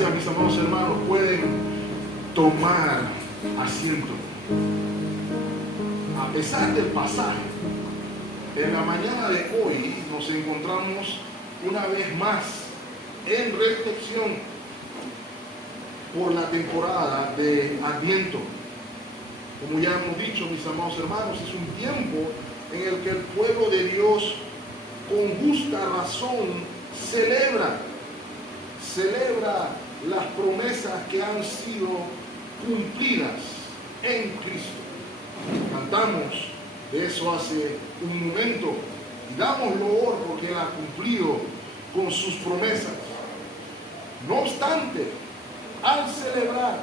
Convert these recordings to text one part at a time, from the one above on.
gracias, mis amados hermanos. Pueden tomar asiento. A pesar del pasaje, en la mañana de hoy nos encontramos una vez más en reflexión por la temporada de Adviento. Como ya hemos dicho, mis amados hermanos, es un tiempo en el que el pueblo de Dios con justa razón celebra las promesas que han sido cumplidas en Cristo. Cantamos de eso hace un momento y damos loor porque Él ha cumplido con sus promesas. No obstante, al celebrar,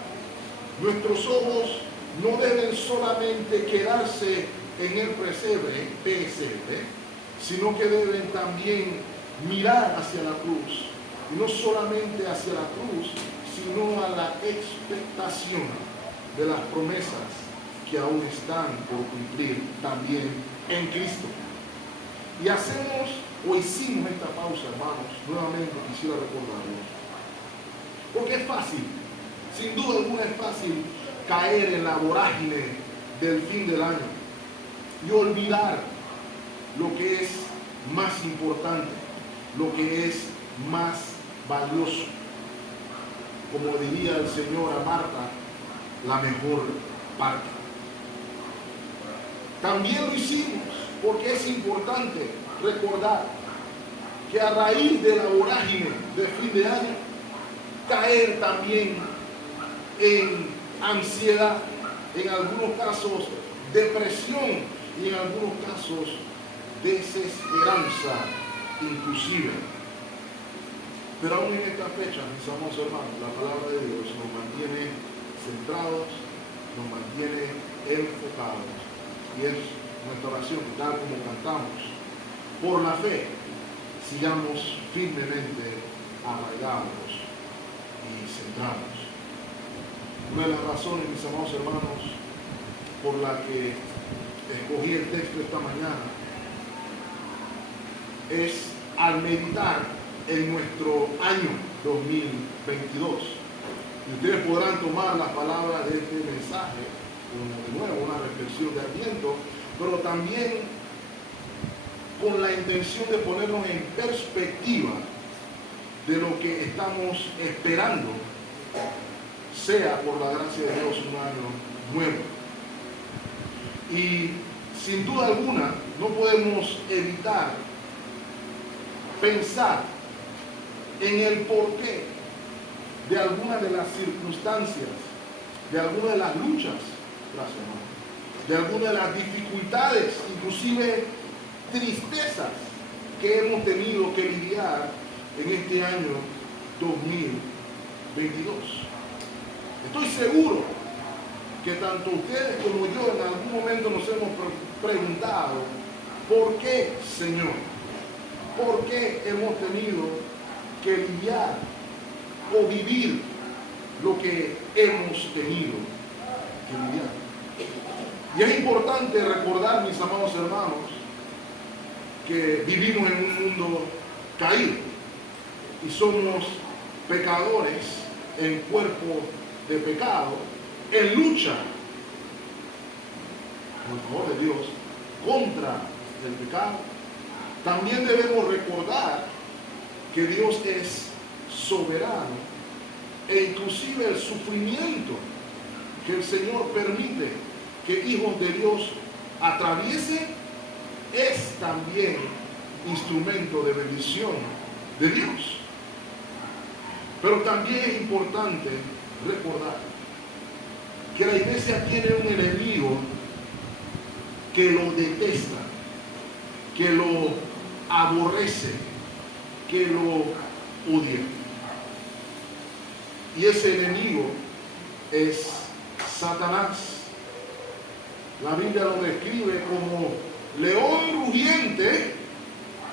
nuestros ojos no deben solamente quedarse en el pesebre, sino que deben también mirar hacia la cruz. Y no solamente hacia la cruz, sino a la expectación de las promesas que aún están por cumplir también en Cristo. Y hicimos esta pausa, hermanos, nuevamente quisiera recordarlos. Porque es fácil, sin duda alguna es fácil caer en la vorágine del fin del año y olvidar lo que es más importante, lo que es más valioso. Como diría el Señor a Marta, la mejor parte. También lo hicimos porque es importante recordar que a raíz de la vorágine de fin de año, caer también en ansiedad, en algunos casos depresión y en algunos casos desesperanza inclusive. Pero aún en esta fecha, mis amados hermanos, la palabra de Dios nos mantiene centrados, nos mantiene enfocados. Y es nuestra oración, tal como cantamos, por la fe, sigamos firmemente arraigados y centrados. Una de las razones, mis amados hermanos, por la que escogí el texto esta mañana es al meditar en nuestro año 2022. Y ustedes podrán tomar las palabras de este mensaje como de nuevo una reflexión de Adviento, pero también con la intención de ponernos en perspectiva de lo que estamos esperando sea, por la gracia de Dios, un año nuevo. Y sin duda alguna no podemos evitar pensar en el porqué de algunas de las circunstancias, de algunas de las luchas, gracias, hermano, de algunas de las dificultades, inclusive tristezas que hemos tenido que lidiar en este año 2022. Estoy seguro que tanto ustedes como yo en algún momento nos hemos preguntado, ¿por qué, Señor? ¿Por qué hemos tenido que lidiar o vivir lo que hemos tenido que lidiar? Y es importante recordar, mis amados hermanos, que vivimos en un mundo caído y somos pecadores en cuerpo de pecado, en lucha, por favor de Dios, contra el pecado. También debemos recordar que Dios es soberano e inclusive el sufrimiento que el Señor permite que hijos de Dios atraviesen es también instrumento de bendición de Dios. Pero también es importante recordar que la iglesia tiene un enemigo que lo detesta, que lo aborrece, que lo odia. Y ese enemigo es Satanás. La Biblia lo describe como león rugiente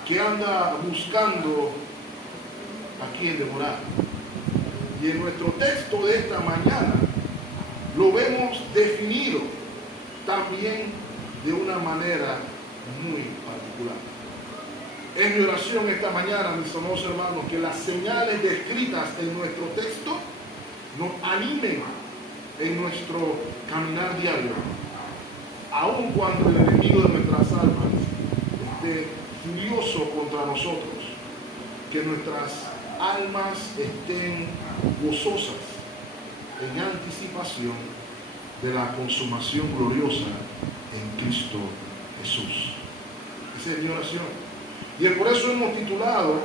que anda buscando a quien devorar. Y en nuestro texto de esta mañana lo vemos definido también de una manera muy particular. Es mi oración esta mañana, mis amados hermanos, que las señales descritas en nuestro texto nos animen en nuestro caminar diario, aun cuando el enemigo de nuestras almas esté furioso contra nosotros, que nuestras almas estén gozosas en anticipación de la consumación gloriosa en Cristo Jesús. Esa es mi oración. Y es por eso que hemos titulado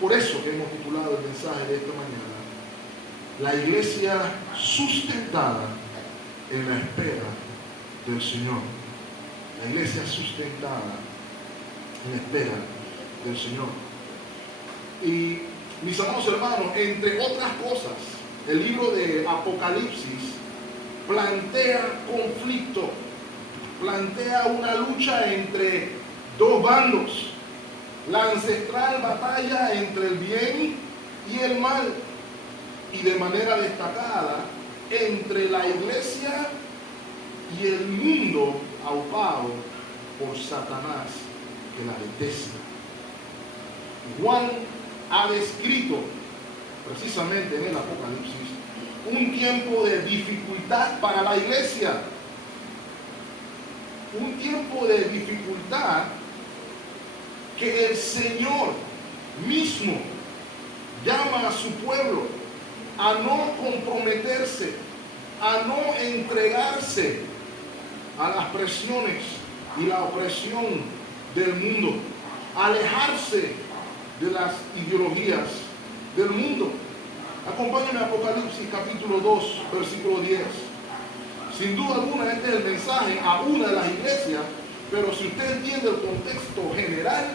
el mensaje de esta mañana, la iglesia sustentada en la espera del Señor. La iglesia sustentada en la espera del Señor. Y mis amados hermanos, entre otras cosas, el libro de Apocalipsis plantea conflicto, plantea una lucha entre dos bandos, la ancestral batalla entre el bien y el mal, y de manera destacada entre la iglesia y el mundo aupado por Satanás, que la detesta. Juan ha descrito precisamente en el Apocalipsis un tiempo de dificultad para la iglesia, un tiempo de dificultad que el Señor mismo llama a su pueblo a no comprometerse, a no entregarse a las presiones y la opresión del mundo, a alejarse de las ideologías del mundo. Acompáñenme a Apocalipsis capítulo 2, versículo 10. Sin duda alguna este es el mensaje a una de las iglesias, pero si usted entiende el contexto general,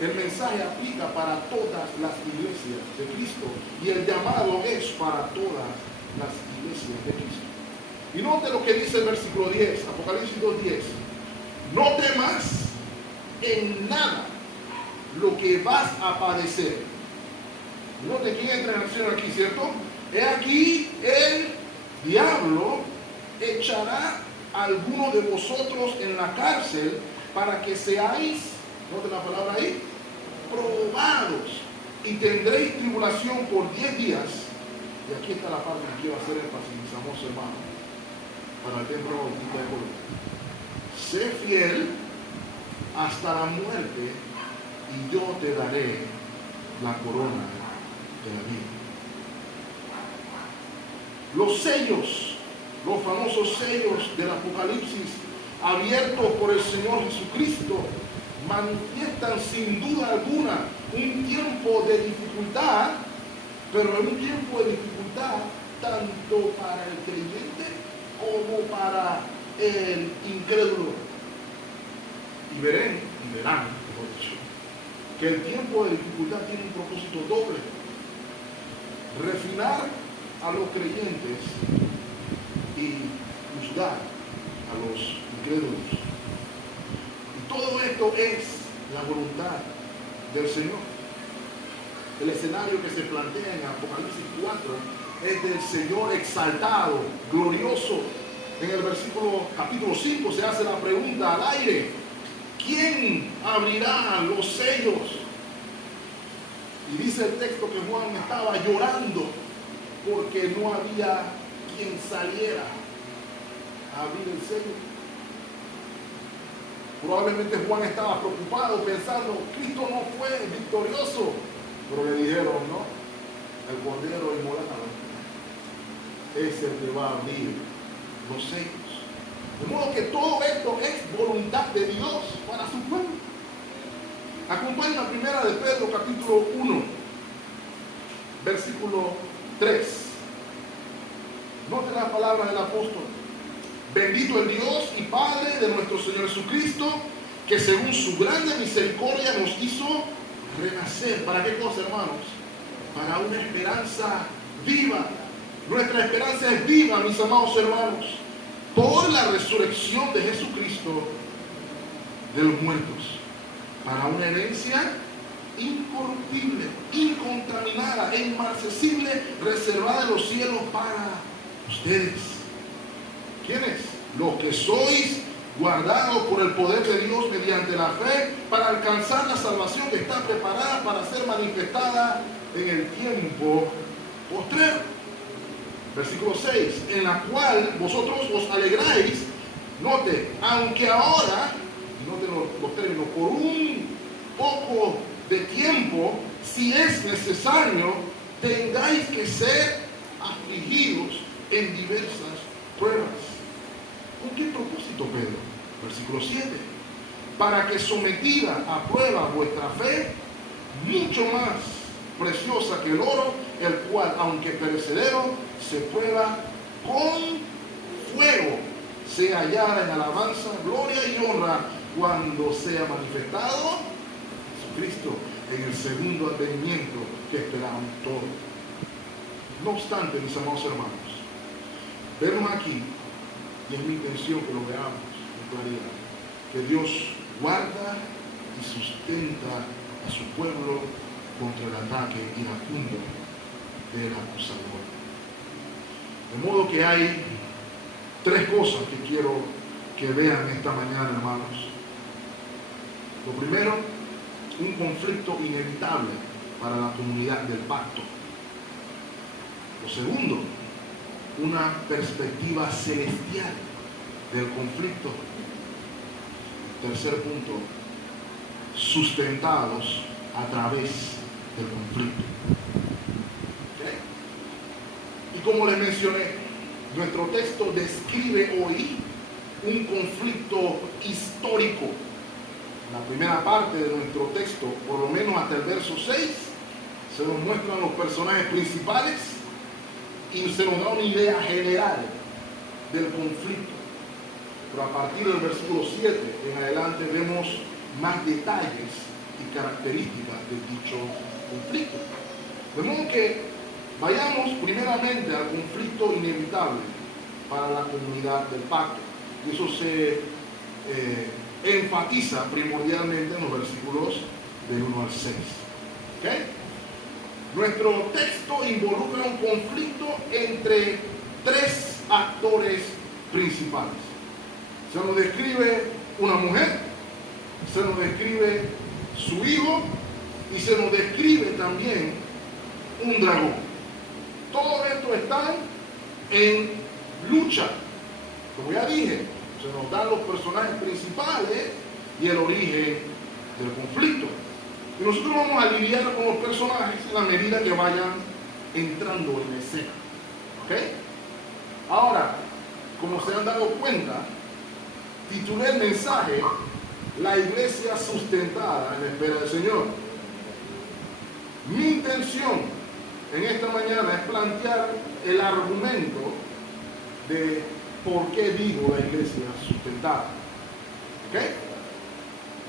el mensaje aplica para todas las iglesias de Cristo, y el llamado es para todas las iglesias de Cristo. Y note lo que dice el versículo 10, Apocalipsis 2:10. No temas en nada lo que vas a padecer. Note quién entra en acción aquí, ¿cierto? He aquí el diablo echará a algunos de vosotros en la cárcel para que seáis, note la palabra ahí, probados, y tendréis tribulación por 10 días. Y aquí está la parte que quiero hacer énfasis, mis amados hermanos, para el templo bautista de Colombia. Sé fiel hasta la muerte, y yo te daré la corona de la vida. Los sellos, los famosos sellos del Apocalipsis, abiertos por el Señor Jesucristo, manifiestan sin duda alguna un tiempo de dificultad, pero en un tiempo de dificultad tanto para el creyente como para el incrédulo. Y verán, mejor dicho, que el tiempo de dificultad tiene un propósito doble: refinar a los creyentes y juzgar a los incrédulos. Y todo esto es la voluntad del Señor. El escenario que se plantea en Apocalipsis 4 es del Señor exaltado, glorioso. En el capítulo 5 se hace la pregunta al aire: ¿quién abrirá los sellos? Y dice el texto que Juan estaba llorando porque no había quien saliera a abrir el sello. Probablemente Juan estaba preocupado pensando: Cristo no fue victorioso. Pero le dijeron: no, el Cordero inmolado es el que va a abrir los sellos. De modo que todo esto es voluntad de Dios para su pueblo. Acompáñenme a primera de Pedro capítulo 1, versículo 3. Note las palabras del apóstol: bendito el Dios y Padre de nuestro Señor Jesucristo, que según su grande misericordia nos hizo renacer. ¿Para qué cosa, hermanos? Para una esperanza viva. Nuestra esperanza es viva, mis amados hermanos, por la resurrección de Jesucristo de los muertos, para una herencia incorruptible, incontaminada e inmarcesible, reservada en los cielos para ustedes. ¿Quiénes? Los que sois guardado por el poder de Dios mediante la fe para alcanzar la salvación que está preparada para ser manifestada en el tiempo postrero. Versículo 6, en la cual vosotros os alegráis, note, aunque ahora, note los términos, por un poco de tiempo, si es necesario, tengáis que ser afligidos en diversas pruebas. ¿Con qué propósito, Pedro? Versículo 7. Para que sometida a prueba vuestra fe, mucho más preciosa que el oro, el cual, aunque perecedero, se prueba con fuego, sea hallada en alabanza, gloria y honra cuando sea manifestado Jesucristo en el segundo advenimiento que esperamos todos. No obstante, mis amados hermanos, vemos aquí, y es mi intención que lo veamos con claridad, que Dios guarda y sustenta a su pueblo contra el ataque iracundo del acusador. De modo que hay tres cosas que quiero que vean esta mañana, hermanos. Lo primero, un conflicto inevitable para la comunidad del pacto. Lo segundo, una perspectiva celestial del conflicto. Tercer punto, sustentados a través del conflicto. ¿Okay? Y como les mencioné, nuestro texto describe hoy un conflicto histórico. La primera parte de nuestro texto, por lo menos hasta el verso 6, se nos muestran los personajes principales y se nos da una idea general del conflicto. Pero a partir del versículo 7 en adelante vemos más detalles y características de dicho conflicto. De modo que vayamos primeramente al conflicto inevitable para la comunidad del pacto. Y eso se enfatiza primordialmente en los versículos del 1 al 6. ¿Okay? Nuestro texto involucra un conflicto entre tres actores principales. Se nos describe una mujer, se nos describe su hijo y se nos describe también un dragón. Todo esto está en lucha. Como ya dije, se nos dan los personajes principales y el origen del conflicto. Y nosotros vamos a lidiar con los personajes a la medida que vayan entrando en escena. ¿Ok? Ahora, como se han dado cuenta, titulé el mensaje La iglesia sustentada en la espera del Señor. Mi intención en esta mañana es plantear el argumento de por qué digo la iglesia sustentada. ¿Ok?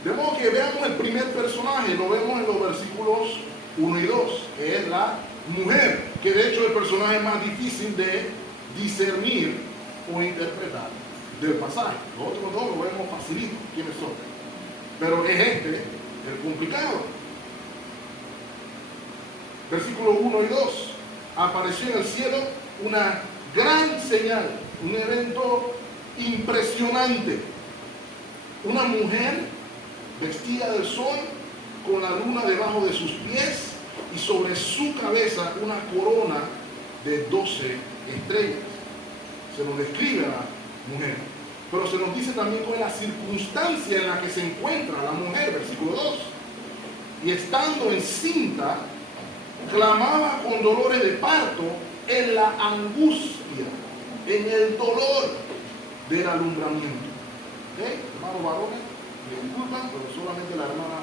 De modo que veamos el primer personaje, lo vemos en los versículos 1 y 2, que es la mujer, que de hecho es el personaje más difícil de discernir o interpretar del pasaje. Los otros dos lo vemos facilito, quiénes son. Pero es este el complicado. Versículos 1 y 2. Apareció en el cielo una gran señal, un evento impresionante. Una mujer vestida del sol, con la luna debajo de sus pies y sobre su cabeza una corona de 12 estrellas. Se nos describe a la mujer, pero se nos dice también cuál es la circunstancia en la que se encuentra la mujer, versículo 2. Y estando encinta, clamaba con dolores de parto en la angustia, en el dolor del alumbramiento. ¿Okay? Hermanos varones, me disculpan, pero solamente la hermana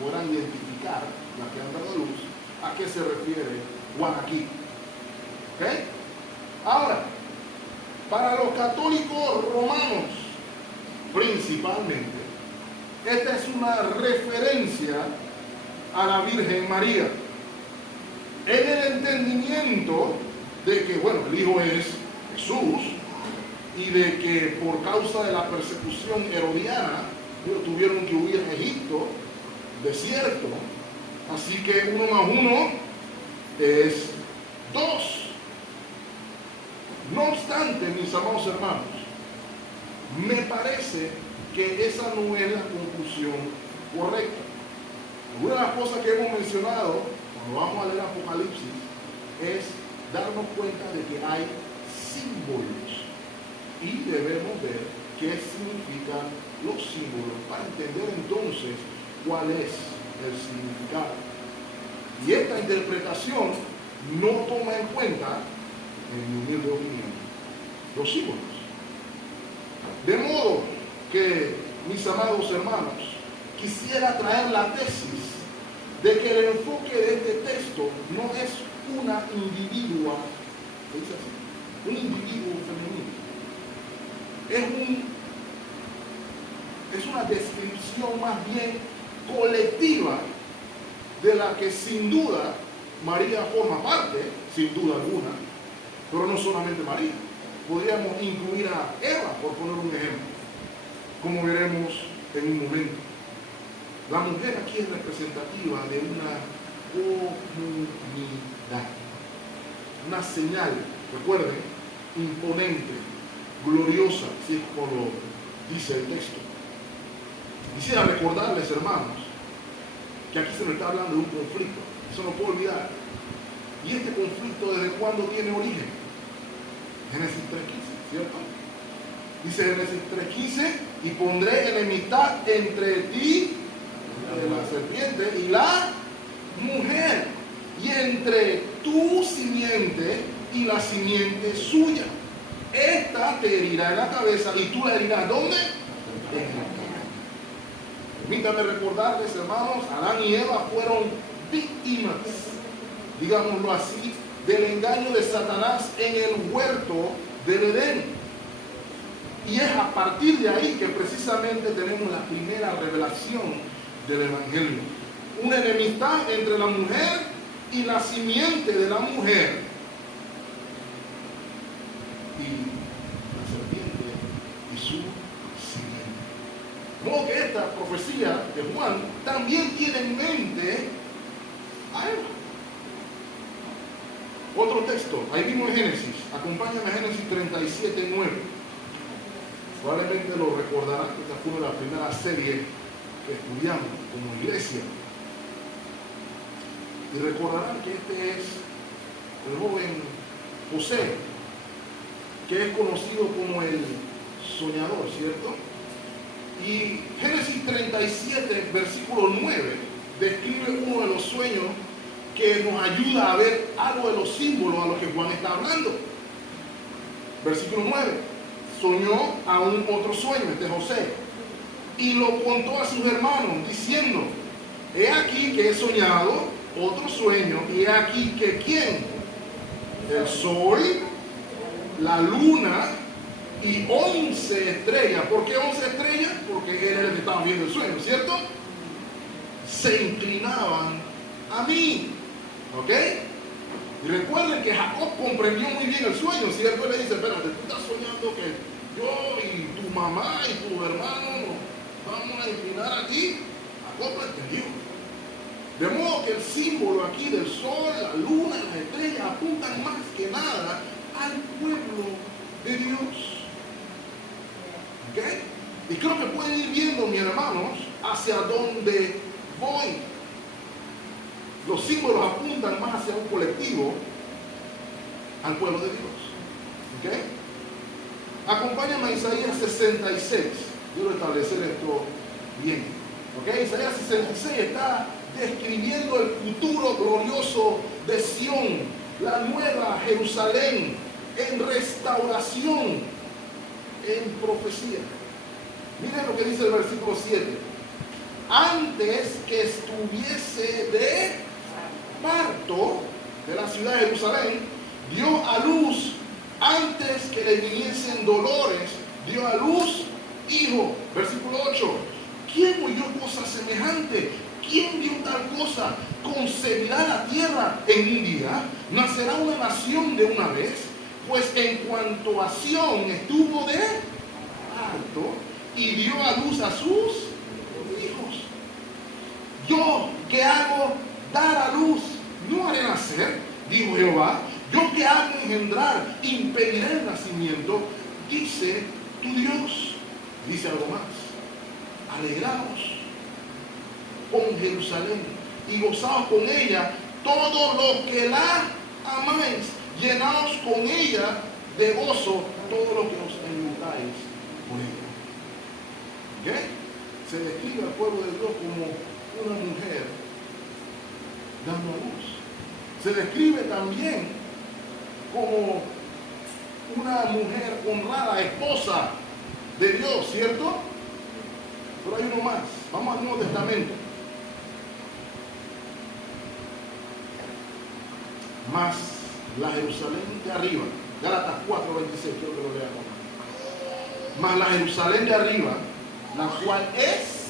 podrá identificar, la que han dado luz, a qué se refiere Juan aquí. ¿Okay? Ahora, para los católicos romanos, principalmente, esta es una referencia a la Virgen María, en el entendimiento de que, bueno, el Hijo es Jesús, y de que por causa de la persecución herodiana, tuvieron que huir a Egipto, desierto, así que 1 más 1 es 2. No obstante, mis amados hermanos, Me parece que esa no es la conclusión correcta. Una de las cosas que hemos mencionado cuando vamos a leer Apocalipsis es darnos cuenta de que hay símbolos y debemos ver qué significan los símbolos para entender entonces cuál es el significado. Y esta interpretación no toma en cuenta, en mi humilde opinión, los símbolos. De modo que, mis amados hermanos, quisiera traer la tesis de que el enfoque de este texto no es una individua, ¿qué dice así? Un individuo femenino. Es una descripción más bien colectiva de la que sin duda María forma parte, sin duda alguna, pero no solamente María. Podríamos incluir a Eva, por poner un ejemplo, como veremos en un momento. La mujer aquí es representativa de una comunidad, una señal, recuerden, imponente, gloriosa, así es como lo dice el texto. Quisiera recordarles, hermanos, que aquí se nos está hablando de un conflicto, eso no puedo olvidar. ¿Y este conflicto desde cuándo tiene origen? Génesis 3:15, ¿cierto? Dice Génesis 3:15, y pondré enemistad entre ti, la serpiente, y la mujer, y entre tu simiente y la simiente suya. Esta te herirá en la cabeza y tú la herirás, ¿dónde? En la cara. Permítame recordarles, hermanos, Adán y Eva fueron víctimas, digámoslo así, del engaño de Satanás en el huerto del Edén. Y es a partir de ahí que precisamente tenemos la primera revelación del Evangelio. Una enemistad entre la mujer y la simiente de la mujer. Y la serpiente y su simiente. De modo que esta profecía de Juan también tiene en mente a Eva. Otro texto, ahí mismo en Génesis, acompáñame a Génesis 37:9. Probablemente lo recordarán, que esta fue la primera serie que estudiamos como iglesia. Y recordarán que este es el joven José, que es conocido como el soñador, ¿cierto? Y Génesis 37, versículo 9, describe uno de los sueños que nos ayuda a ver algo de los símbolos a los que Juan está hablando. Versículo 9, soñó aún otro sueño, este José, y lo contó a sus hermanos, diciendo, he aquí que he soñado otro sueño, y he aquí que ¿quién? El sol, la luna y 11 estrellas. ¿Por qué 11 estrellas? Porque él era el que estaba viendo el sueño, ¿cierto? Se inclinaban a mí. ¿Ok? Y recuerden que Jacob comprendió muy bien el sueño, ¿cierto? Él le dice, espérate, tú estás soñando que yo y tu mamá y tu hermano nos vamos a inclinar a ti. Jacob lo entendió. De modo que el símbolo aquí del sol, la luna, las estrellas apuntan más que nada al pueblo de Dios. ¿Ok? Y creo que pueden ir viendo, mis hermanos, hacia dónde voy. Los símbolos apuntan más hacia un colectivo, al pueblo de Dios. ¿Ok? Acompáñame a Isaías 66. Quiero establecer esto bien. ¿Ok? Isaías 66 está describiendo el futuro glorioso de Sión, la nueva Jerusalén, en restauración, en profecía. Miren lo que dice el versículo 7. Antes que estuviese de parto de la ciudad de Jerusalén, dio a luz, antes que le viniesen dolores, dio a luz hijo. Versículo 8. ¿Quién oyó cosa semejante? ¿Quién vio tal cosa? ¿Concebirá la tierra en un día? ¿Nacerá una nación de una vez? Pues en cuanto a Sión estuvo de parto y dio a luz a sus hijos. Yo que hago dar a luz, no haré nacer, dijo Jehová. Yo que hago engendrar, impediré el nacimiento, dice tu Dios. Dice algo más. Alegraos con Jerusalén y gozaos con ella, todos los que la amáis. Llenaos con ella de gozo, todos los que os enlutáis por ella. ¿Ok? Se describe al pueblo de Dios como una mujer dando a luz. Se describe también como una mujer honrada, esposa de Dios, ¿cierto? Pero hay uno más. Vamos al Nuevo Testamento. Más la Jerusalén de arriba, Gálatas 4:26, quiero que lo lea acá. Más la Jerusalén de arriba, la cual es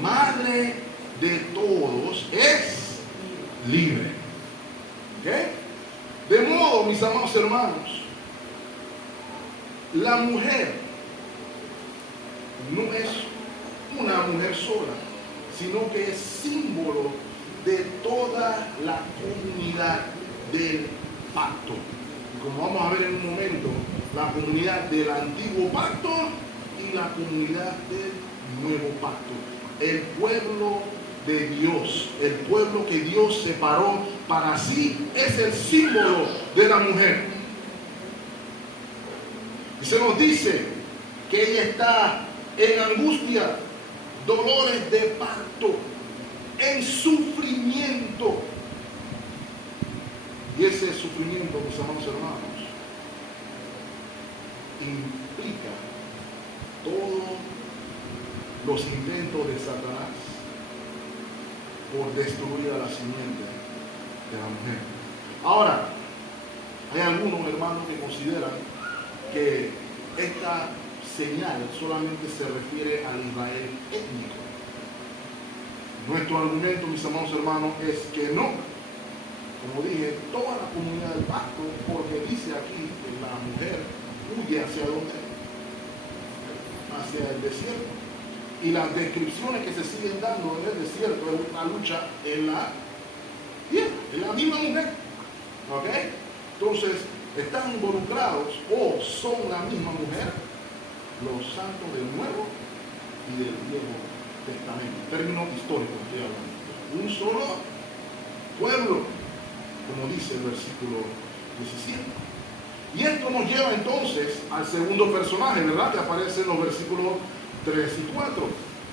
madre de todos, es libre. ¿Ok? De modo, mis amados hermanos, la mujer no es una mujer sola, sino que es símbolo de toda la comunidad del pacto. Y como vamos a ver en un momento, la comunidad del antiguo pacto y la comunidad del nuevo pacto. El pueblo de Dios, el pueblo que Dios separó para sí, es el símbolo de la mujer. Y se nos dice que ella está en angustia, dolores de parto, en sufrimiento. Y ese sufrimiento, mis amados hermanos, implica todos los intentos de Satanás por destruir a la simiente de la mujer. Ahora, hay algunos hermanos que consideran que esta señal solamente se refiere al Israel étnico. Nuestro argumento, mis amados hermanos, es que no. Como dije, toda la comunidad del pacto, porque dice aquí que la mujer huye hacia dónde? Hacia el desierto. Y las descripciones que se siguen dando en el desierto es una lucha en la tierra, en la misma mujer. ¿Ok? Entonces, están involucrados o son la misma mujer los santos del Nuevo y del Viejo Testamento. Términos históricos estoy hablando. Un solo pueblo, como dice el versículo 17. Y esto nos lleva entonces al segundo personaje, ¿verdad? Que aparece en los versículos 3 y 4.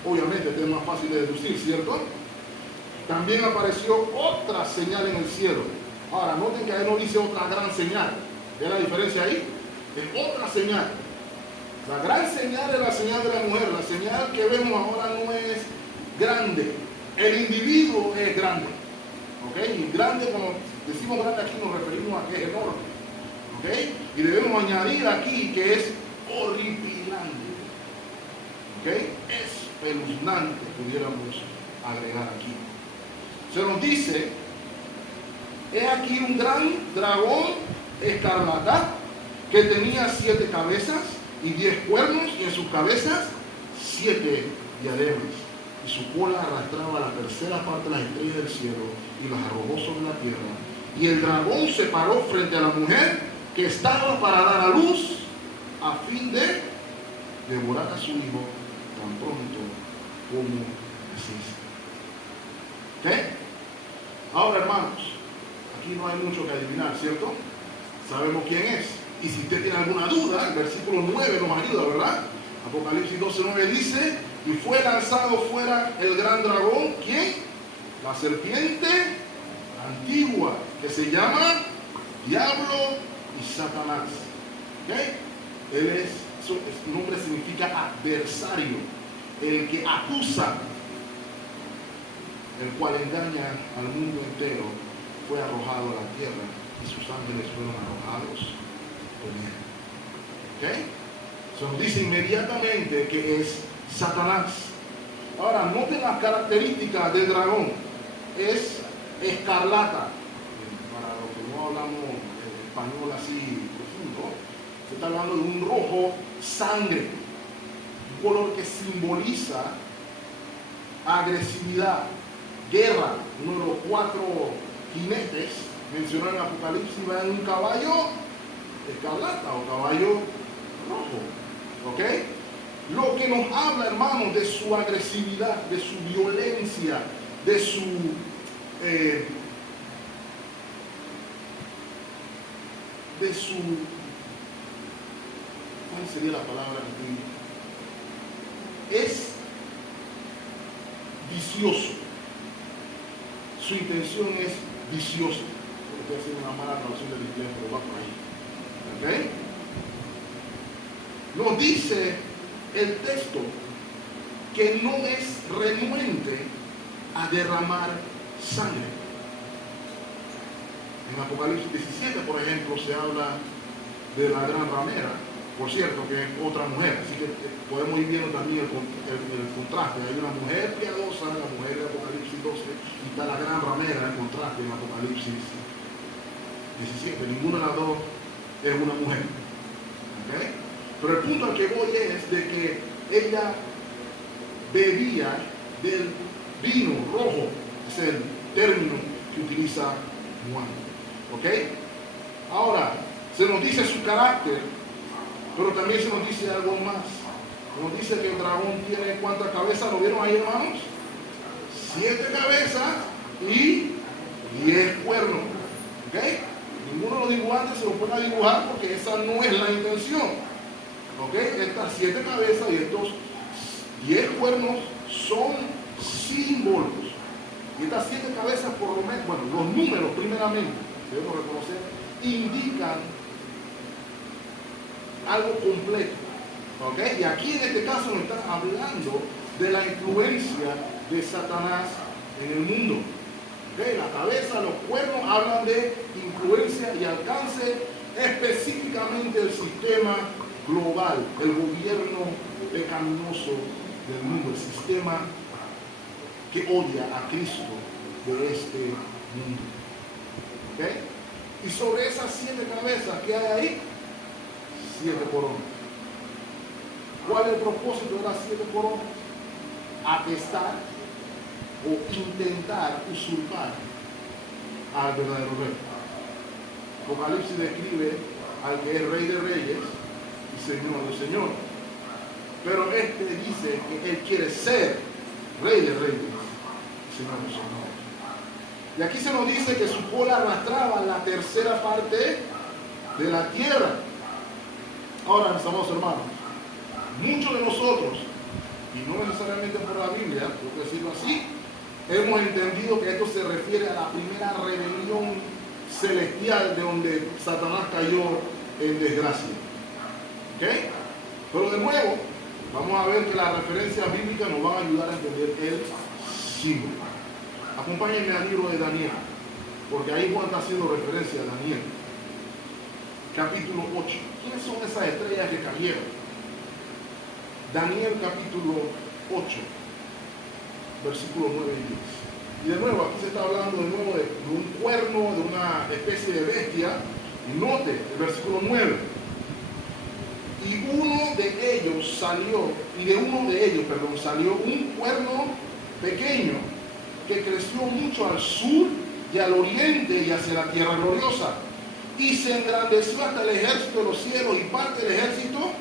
Obviamente es más fácil de deducir, ¿cierto? También apareció otra señal en el cielo. Ahora, noten que ahí no dice otra gran señal. ¿Ve la diferencia ahí? Es otra señal. La gran señal es la señal de la mujer. La señal que vemos ahora no es grande. El individuo es grande. ¿Ok? Y grande, cuando decimos grande aquí nos referimos a que es enorme. ¿Ok? Y debemos añadir aquí que es horripilante. ¿Ok? Espeluznante, pudiéramos agregar aquí. Se nos dice, he aquí un gran dragón escarlata que tenía 7 cabezas y 10 cuernos, y en sus cabezas 7 diademas, y su cola arrastraba la tercera parte de las estrellas del cielo y las arrojó sobre la tierra. Y el dragón se paró frente a la mujer que estaba para dar a luz, a fin de devorar a su hijo tan pronto como existe. ¿Ok? Ahora, hermanos, aquí no hay mucho que adivinar, ¿cierto? Sabemos quién es. Y si usted tiene alguna duda, el versículo 9 nos ayuda, ¿verdad? Apocalipsis 12:9 dice, y fue lanzado fuera el gran dragón, ¿quién? La serpiente antigua, que se llama Diablo y Satanás. ¿Ok? Él es, su nombre significa adversario, el que acusa, el cual engaña al mundo entero, fue arrojado a la tierra y sus ángeles fueron arrojados con él. ¿Ok? Se nos dice inmediatamente que es Satanás. Ahora, noten las características del dragón. Es escarlata. Para los que no hablamos español así profundo, se está hablando de un rojo sangre. Un color que simboliza agresividad, guerra. Uno de los 4 jinetes mencionados en Apocalipsis va en un caballo escarlata o caballo rojo. ¿Ok? Lo que nos habla, hermanos, de su agresividad, de su violencia, de su ¿cuál sería la palabra que es vicioso. Su intención es viciosa. Estoy haciendo una mala traducción del inglés, pero va por ahí. ¿Ok? Nos dice el texto que no es renuente a derramar sangre. En Apocalipsis 17, por ejemplo, se habla de la gran ramera, por cierto, que es otra mujer, así que podemos ir viendo también el contraste. Hay una mujer piadosa, la mujer de Apocalipsis 12, y está la gran ramera, el contraste en Apocalipsis 17. Ninguna de las dos es una mujer. ¿Okay? Pero el punto al que voy es de que ella bebía del vino rojo, es el término que utiliza Juan. ¿Ok? Ahora, se nos dice su carácter, pero también se nos dice algo más. Nos dice que el dragón tiene ¿cuántas cabezas? ¿Lo vieron ahí, hermanos? 7 cabezas y 10 cuernos. ¿Ok? Ninguno de los dibujantes se lo puede dibujar porque esa no es la intención. ¿Ok? Estas 7 cabezas y estos 10 cuernos son símbolos. Y estas 7 cabezas, por lo menos, bueno, los números primeramente, debemos reconocer, indican algo completo. ¿Ok? Y aquí en este caso nos están hablando de la influencia de Satanás en el mundo. ¿Ok? La cabeza, los cuernos hablan de influencia y alcance específicamente del sistema global, el gobierno pecaminoso del mundo, el sistema que odia a Cristo de este mundo. ¿Ok? Y sobre esas 7 cabezas que hay ahí, 7 coronas. ¿Cuál es el propósito de las 7 coronas? Atestar o intentar usurpar al verdadero rey. Apocalipsis describe al que es rey de reyes y señor de señores. Pero este dice que él quiere ser rey de reyes y señor de señores. Y aquí se nos dice que su cola arrastraba la tercera parte de la tierra. Ahora, mis amados hermanos, muchos de nosotros, y no necesariamente por la Biblia, por decirlo así, hemos entendido que esto se refiere a la primera rebelión celestial de donde Satanás cayó en desgracia. ¿Ok? Pero de nuevo, vamos a ver que las referencias bíblicas nos van a ayudar a entender el símbolo. Acompáñenme al libro de Daniel, porque ahí Juan está haciendo referencia a Daniel. Capítulo 8. ¿Quiénes son esas estrellas que cayeron? Daniel capítulo 8, versículos 9 y 10. Y de nuevo, aquí se está hablando de nuevo de un cuerno, de una especie de bestia. Y note el versículo 9. Y de uno de ellos salió un cuerno pequeño que creció mucho al sur y al oriente y hacia la tierra gloriosa. Y se engrandeció hasta el ejército de los cielos y parte del ejército,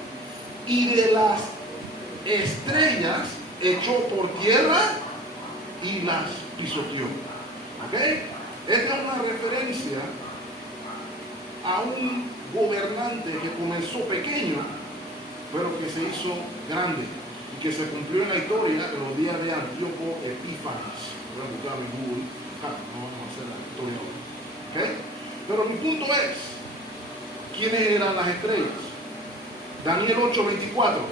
y de las estrellas echó por tierra y las pisoteó. ¿Ok? Esta es una referencia a un gobernante que comenzó pequeño, pero que se hizo grande y que se cumplió en la historia en los días de Antíoco Epífanes. Voy a buscar en Google, no vamos a hacer la historia hoy. ¿Ok? Pero mi punto es, ¿quiénes eran las estrellas? Daniel 8:24.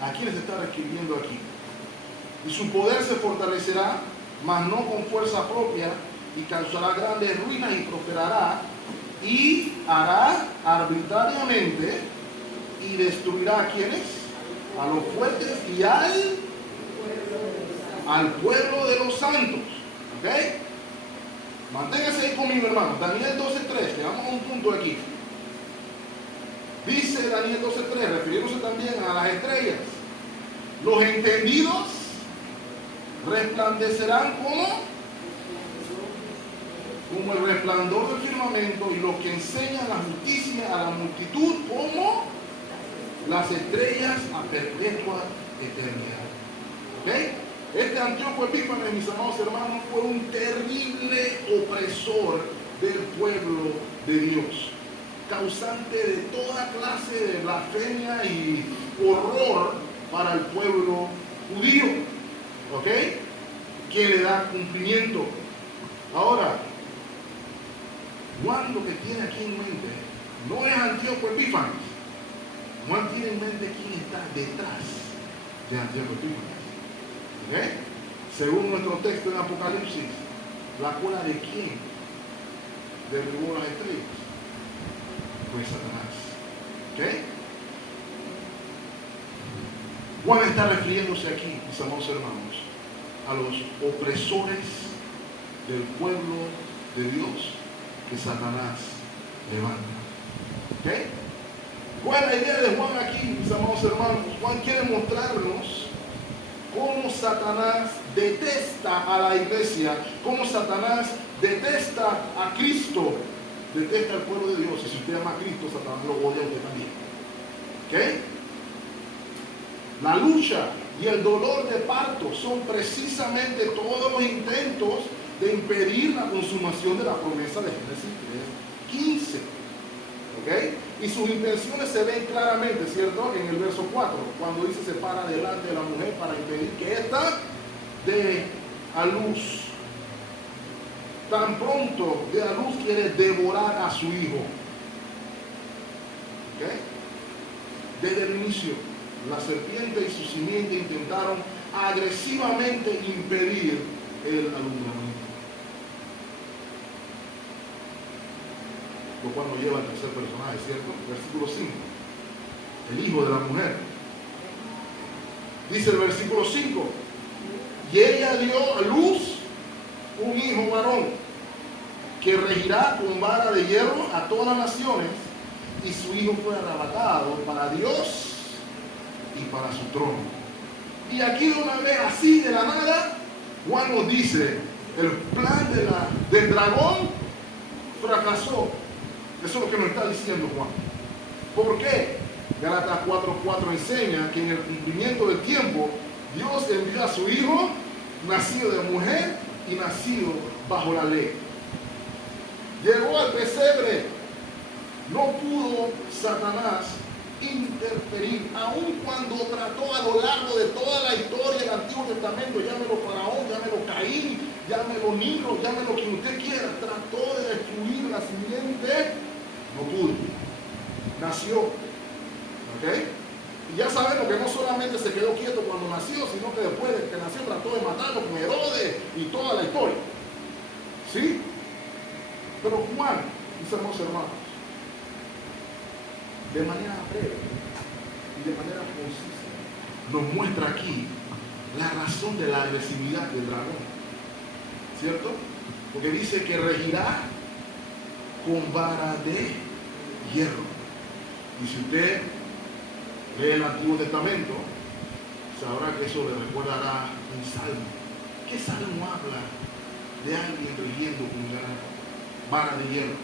¿A quiénes está escribiendo aquí? Y su poder se fortalecerá, mas no con fuerza propia, y causará grandes ruinas y prosperará, y hará arbitrariamente, y destruirá a quienes, a los fuertes y al pueblo de los santos. ¿Ok? Manténgase ahí conmigo, hermano. Daniel 12:3, llegamos a un punto aquí. Dice Daniel 12:3, refiriéndose también a las estrellas: los entendidos resplandecerán como como el resplandor del firmamento, y los que enseñan la justicia a la multitud como las estrellas a perpetua eternidad. ¿Ok? Este Antíoco Epífanes, mis amados hermanos, fue un terrible opresor del pueblo de Dios, causante de toda clase de blasfemia y horror para el pueblo judío. ¿Ok? Que le da cumplimiento. Ahora, Juan lo que tiene aquí en mente no es Antíoco Epífanes. Juan tiene en mente quién está detrás de Antíoco Epífanes. ¿Okay? Según nuestro texto en Apocalipsis, ¿la cola de quién derribó las estrellas? Fue Satanás. ¿Okay? Juan está refiriéndose aquí, mis amados hermanos, a los opresores del pueblo de Dios que Satanás levanta. ¿Okay? ¿Cuál es la idea de Juan aquí, mis amados hermanos? Juan quiere mostrarnos cómo Satanás detesta a la iglesia, cómo Satanás detesta a Cristo, detesta al pueblo de Dios. Y si usted ama a Cristo, Satanás lo odia a usted también. ¿Ok? La lucha y el dolor de parto son precisamente todos los intentos de impedir la consumación de la promesa de Génesis 3:15. ¿Ok? Y sus intenciones se ven claramente, ¿cierto? En el verso 4, cuando dice se para delante de la mujer para impedir que ésta dé a luz. Tan pronto dé a luz, quiere devorar a su hijo. ¿Ok? Desde el inicio, la serpiente y su simiente intentaron agresivamente impedir el alumbramiento. Lo cual nos lleva al tercer personaje, ¿cierto? Versículo 5. El hijo de la mujer. Dice el versículo 5. Y ella dio a luz un hijo varón, que regirá con vara de hierro a todas las naciones, y su hijo fue arrebatado para Dios y para su trono. Y aquí de una vez, así de la nada, Juan nos dice, el plan del dragón fracasó. Eso es lo que nos está diciendo Juan. ¿Por qué? Gálatas 4:4 enseña que en el cumplimiento del tiempo, Dios envió a su hijo, nacido de mujer y nacido bajo la ley. Llegó al pesebre. No pudo Satanás interferir, aun cuando trató a lo largo de toda la historia del Antiguo Testamento, llámelo Faraón, llámelo Caín, llámelo Nilo, llámelo quien usted quiera, trató de destruir la simiente, no pudo. Nació. ¿Ok? Y ya sabemos que no solamente se quedó quieto cuando nació, sino que después de que nació trató de matarlo con Herodes y toda la historia. ¿Sí? Pero Juan, mis hermosos hermanos, de manera breve y de manera concisa, nos muestra aquí la razón de la agresividad del dragón. ¿Cierto? Porque dice que regirá con vara de hierro. Y si usted lee el Antiguo Testamento, sabrá que eso le recordará un salmo. ¿Qué salmo habla de alguien rigiendo con vara de hierro?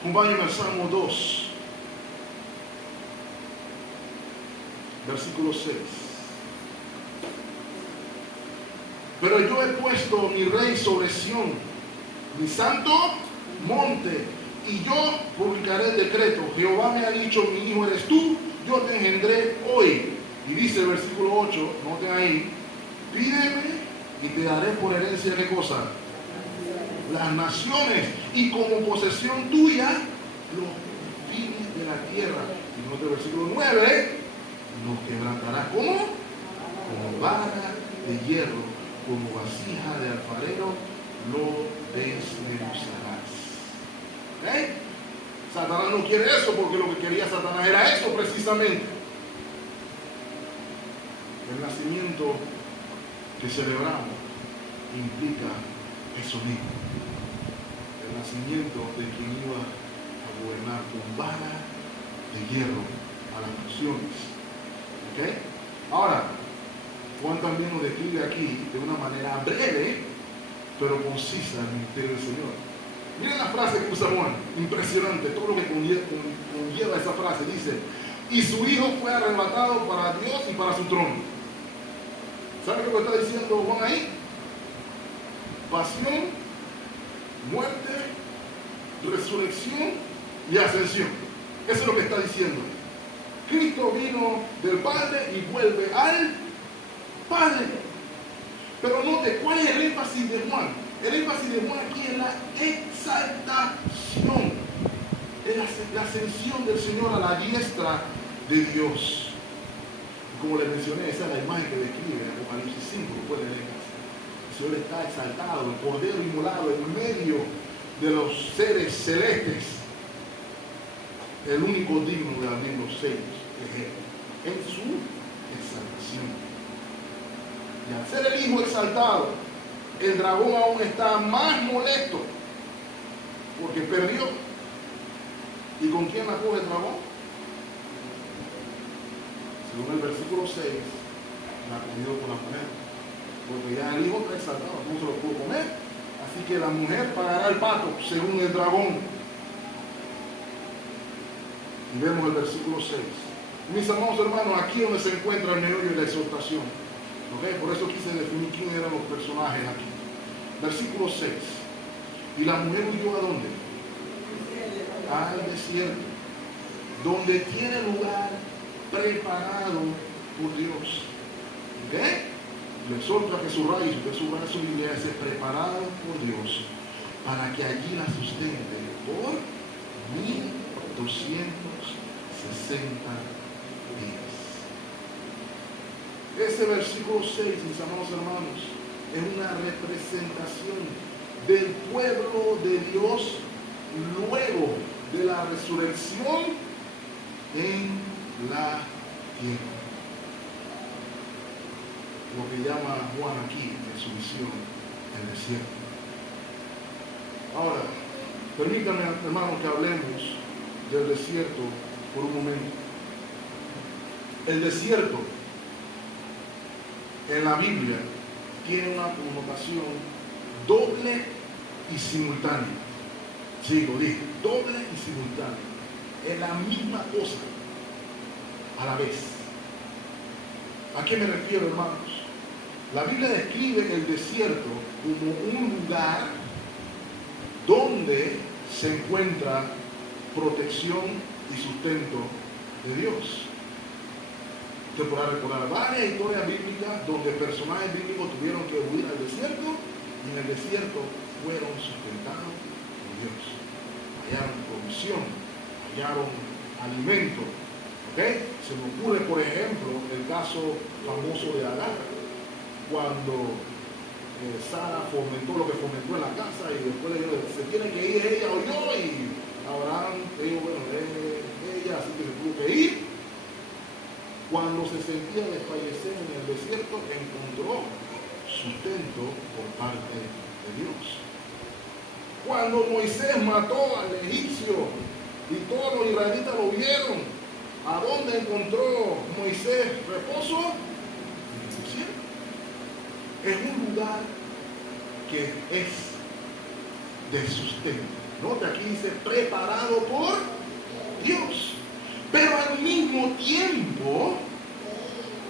Acompáñenme al Salmo 2. Versículo 6. Pero yo he puesto mi rey sobre Sión, mi santo monte, y yo publicaré el decreto. Jehová me ha dicho, mi hijo eres tú, yo te engendré hoy. Y dice el versículo 8, noten ahí, pídeme y te daré por herencia, ¿qué cosa? Las naciones, y como posesión tuya, los fines de la tierra. Y noten el versículo 9, nos quebrantarás como vara de hierro, como vasija de alfarero, lo desmenuzarás. ¿Eh? Satanás no quiere eso, porque lo que quería Satanás era eso precisamente. El nacimiento que celebramos implica eso mismo. El nacimiento de quien iba a gobernar con vara de hierro a las naciones. ¿Okay? Ahora, Juan también nos describe aquí de una manera breve pero concisa el ministerio del Señor. Miren la frase que usa Juan, impresionante, todo lo que conlleva esa frase. Dice, y su hijo fue arrebatado para Dios y para su trono. ¿Sabe lo que está diciendo Juan ahí? Pasión, muerte, resurrección y ascensión. Eso es lo que está diciendo. Cristo vino del Padre y vuelve al Padre. Pero note, ¿cuál es el énfasis de Juan? El énfasis de Juan aquí es la exaltación, es la ascensión del Señor a la diestra de Dios. Como les mencioné, esa es la imagen que describe en Apocalipsis 5, lo pueden leer. El Señor está exaltado, el Cordero inmolado en medio de los seres celestes. El único digno de abrir los sellos es Él, en su exaltación. Y al ser el Hijo exaltado, el dragón aún está más molesto porque perdió. ¿Y con quién la coge el dragón? Según el versículo 6, la ha cogido con la mujer, porque ya el Hijo está exaltado, no se lo pudo comer. Así que la mujer pagará el pato según el dragón. Y vemos el versículo 6. Mis amados hermanos, aquí es donde se encuentra el meollo de la exhortación. ¿Okay? Por eso quise definir quién eran los personajes aquí. Versículo 6. Y la mujer huyó ¿a dónde? Al desierto, donde tiene lugar preparado por Dios. ¿Okay? Le exhorto a que subraye su Biblia, es preparado por Dios, para que allí la sustente por 1260 días. Ese versículo 6, mis amados hermanos, es una representación del pueblo de Dios luego de la resurrección en la tierra. Lo que llama Juan aquí en su visión, el desierto. Ahora, permítanme, hermanos, que hablemos del desierto por un momento. El desierto en la Biblia tiene una connotación doble y simultánea. Sí, lo dije, doble y simultánea. Es la misma cosa a la vez. ¿A qué me refiero, hermanos? La Biblia describe el desierto como un lugar donde se encuentra protección y sustento de Dios. Usted podrá recordar varias historias bíblicas donde personajes bíblicos tuvieron que huir al desierto y en el desierto fueron sustentados por Dios. Hallaron provisión, hallaron alimento. ¿Okay? Se me ocurre, por ejemplo, el caso famoso de Agar, cuando Sara fomentó lo que fomentó en la casa y después le dijo, se tiene que ir, ella oyó y Abraham dijo, bueno, ella así que se tuvo que ir. Cuando se sentía desfallecer en el desierto, encontró sustento por parte de Dios. Cuando Moisés mató al egipcio y todos los israelitas lo vieron, ¿a dónde encontró Moisés reposo? En el desierto. Es un lugar que es de sustento. Nota, aquí dice preparado por Dios. Pero al mismo tiempo,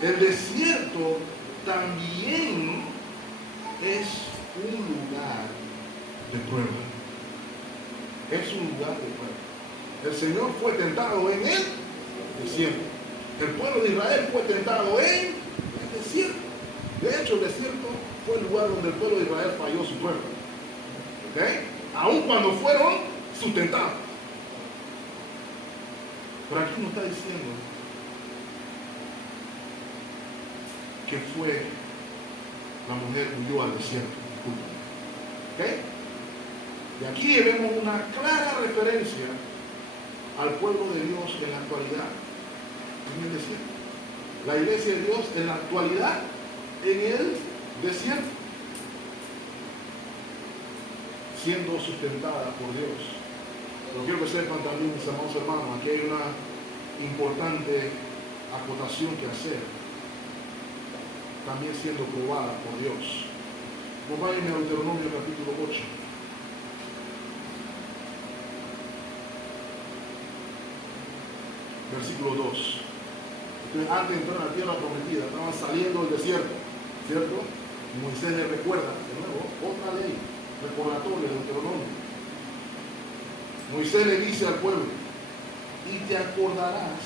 el desierto también es un lugar de prueba. Es un lugar de prueba. El Señor fue tentado en el desierto. El pueblo de Israel fue tentado en el desierto. De hecho, el desierto fue el lugar donde el pueblo de Israel falló su prueba. ¿Okay? Aun cuando fueron sustentados. Pero aquí nos está diciendo que fue la mujer que huyó al desierto. ¿Okay? Y aquí vemos una clara referencia al pueblo de Dios en la actualidad, en el desierto. La iglesia de Dios en la actualidad, en el desierto, siendo sustentada por Dios. Pero quiero que sepan también, mis amados hermanos, aquí hay una importante acotación que hacer, también siendo probada por Dios. Acompáñenme a Deuteronomio capítulo 8. Versículo 2. Entonces, antes de entrar a la tierra prometida, estaban saliendo del desierto, ¿cierto? Y Moisés les recuerda, de nuevo, otra ley, recordatorio de Deuteronomio. Moisés le dice al pueblo, y te acordarás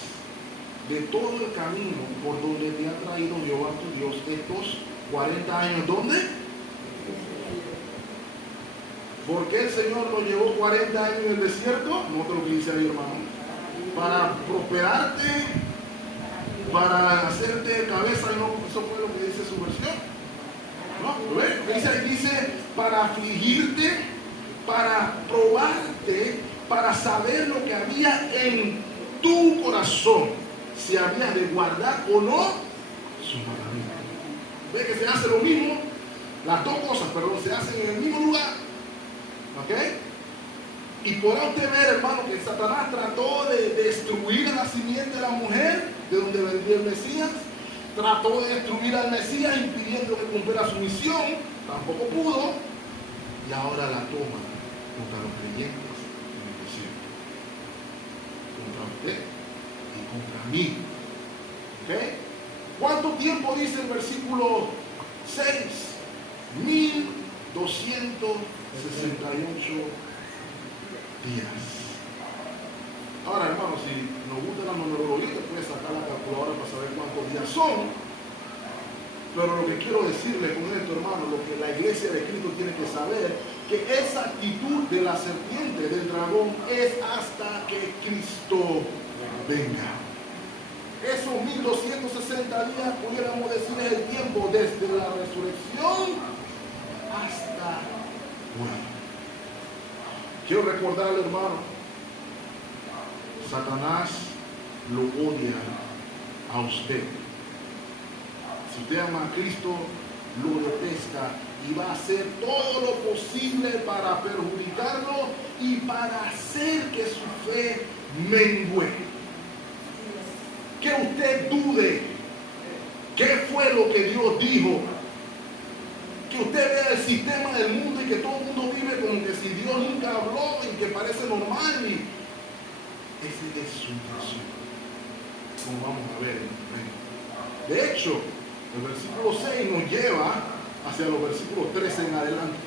de todo el camino por donde te ha traído Jehová tu Dios estos 40 años. ¿Dónde? ¿Por qué el Señor lo llevó 40 años en el desierto? No te lo que dice ahí, hermano. Para prosperarte, para hacerte cabeza, y no, eso fue lo que dice su versión. No, ¿ves? Dice para afligirte, para probarte, para saber lo que había en tu corazón, si había de guardar o no sus mandamientos. ¿Ves que se hace lo mismo? Las dos cosas, perdón, se hacen en el mismo lugar. ¿Ok? Y podrá usted ver, hermano, que Satanás trató de destruir a la simiente de la mujer, de donde vendría el Mesías. Trató de destruir al Mesías, impidiendo que cumpliera su misión. Tampoco pudo. Y ahora la toma contra los creyentes en el desierto. Contra usted y contra mí. ¿Ok? ¿Cuánto tiempo dice el versículo 6? 1268 días. Ahora, hermano, si nos gusta la numerología, puede sacar la calculadora para saber cuántos días son. Pero lo que quiero decirle con esto, hermano, lo que la iglesia de Cristo tiene que saber, que esa actitud de la serpiente, del dragón, es hasta que Cristo venga. Esos 1260 días, pudiéramos decir, es el tiempo desde la resurrección hasta hoy. Quiero recordarle, hermano, Satanás lo odia a usted. Si usted ama a Cristo, lo detesta y va a hacer todo lo posible para perjudicarlo y para hacer que su fe mengüe. Que usted dude qué fue lo que Dios dijo. Que usted vea el sistema del mundo y que todo el mundo vive como que si Dios nunca habló y que parece normal. Y ese es su intención, como vamos a ver en el momento. De hecho, el versículo 6 nos lleva hacia los versículos 13 en adelante.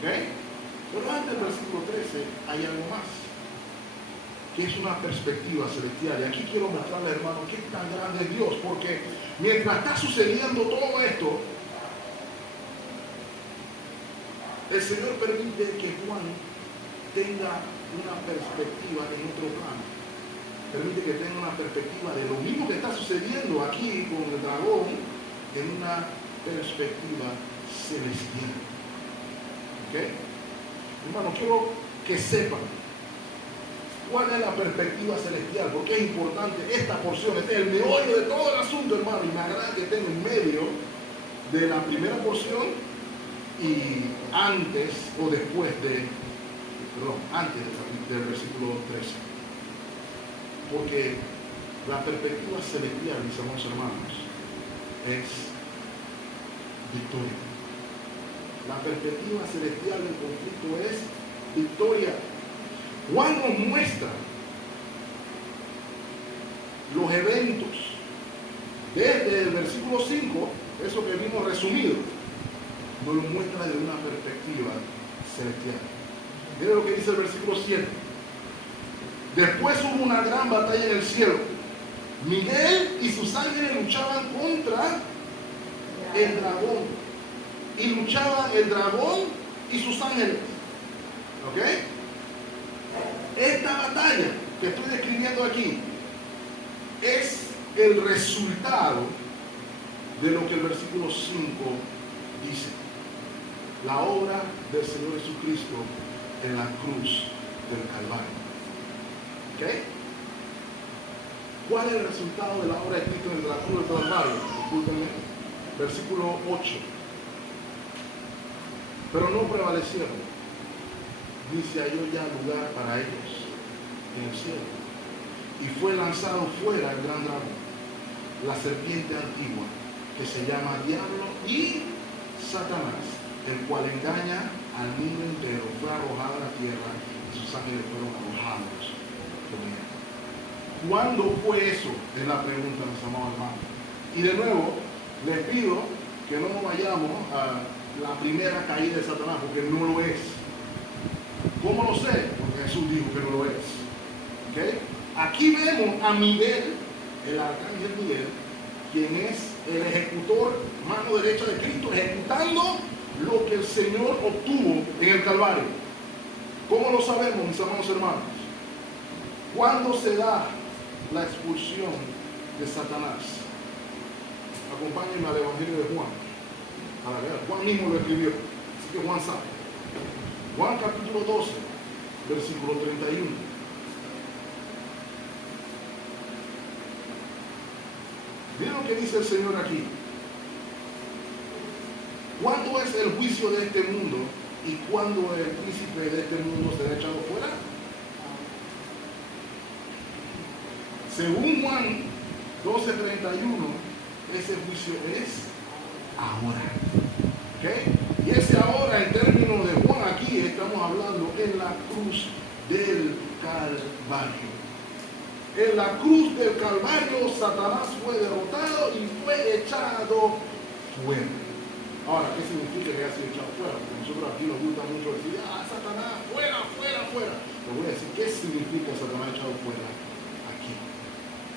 ¿Ok? Pero antes del versículo 13 hay algo más, que es una perspectiva celestial. Y aquí quiero mostrarle, hermano, qué tan grande es Dios, porque mientras está sucediendo todo esto, el Señor permite que Juan tenga una perspectiva en otro plano. Permite que tenga una perspectiva de lo mismo que está sucediendo aquí con el dragón, en una perspectiva celestial. ¿Ok? Hermano, quiero que sepan cuál es la perspectiva celestial, porque es importante esta porción. Este es el meollo de todo el asunto, hermano, y me agrada que esté en medio de la primera porción y antes o después antes del versículo 13. Porque la perspectiva celestial, mis amados hermanos, es victoria. La perspectiva celestial del conflicto es victoria. Juan nos muestra los eventos desde el versículo 5, eso que vimos resumido, nos lo muestra desde una perspectiva celestial. Miren lo que dice el versículo 7. Después hubo una gran batalla en el cielo. Miguel y sus ángeles luchaban contra el dragón. Y luchaban el dragón y sus ángeles. ¿Ok? Esta batalla que estoy describiendo aquí es el resultado de lo que el versículo 5 dice. La obra del Señor Jesucristo en la cruz del Calvario. ¿Ok? ¿Cuál es el resultado de la obra de Cristo en la cruz del Calvario? Discúlpenme. Versículo 8. Pero no prevalecieron, ni se halló ya lugar para ellos en el cielo. Y fue lanzado fuera el gran dragón, la serpiente antigua, que se llama Diablo y Satanás, el cual engaña al mundo entero, fue arrojado a la tierra y sus ángeles fueron arrojados con él. ¿Cuándo fue eso? Es la pregunta, mis amados hermanos. Y de nuevo, les pido que no nos vayamos a la primera caída de Satanás, porque no lo es. ¿Cómo lo sé? Porque Jesús dijo que no lo es. ¿Okay? Aquí vemos a Miguel, el arcángel Miguel, quien es el ejecutor, mano derecha de Cristo, ejecutando lo que el Señor obtuvo en el Calvario. ¿Cómo lo sabemos, mis amados hermanos? ¿Cuándo se da la expulsión de Satanás? Acompáñenme al Evangelio de Juan. Para ver, Juan mismo lo escribió, así que Juan sabe. Juan capítulo 12, versículo 31. Miren lo que dice el Señor aquí. ¿Cuándo es el juicio de este mundo y cuándo el príncipe de este mundo será echado fuera? Según Juan 12:31, ese juicio es ahora. ¿Okay? Y ese ahora, en términos de Juan, aquí estamos hablando en la cruz del Calvario. En la cruz del Calvario, Satanás fue derrotado y fue echado fuera. Ahora, ¿qué significa que ha sido echado fuera? Porque nosotros aquí nos gusta mucho decir, Satanás, fuera, fuera, fuera. Les voy a decir, ¿qué significa Satanás echado fuera aquí?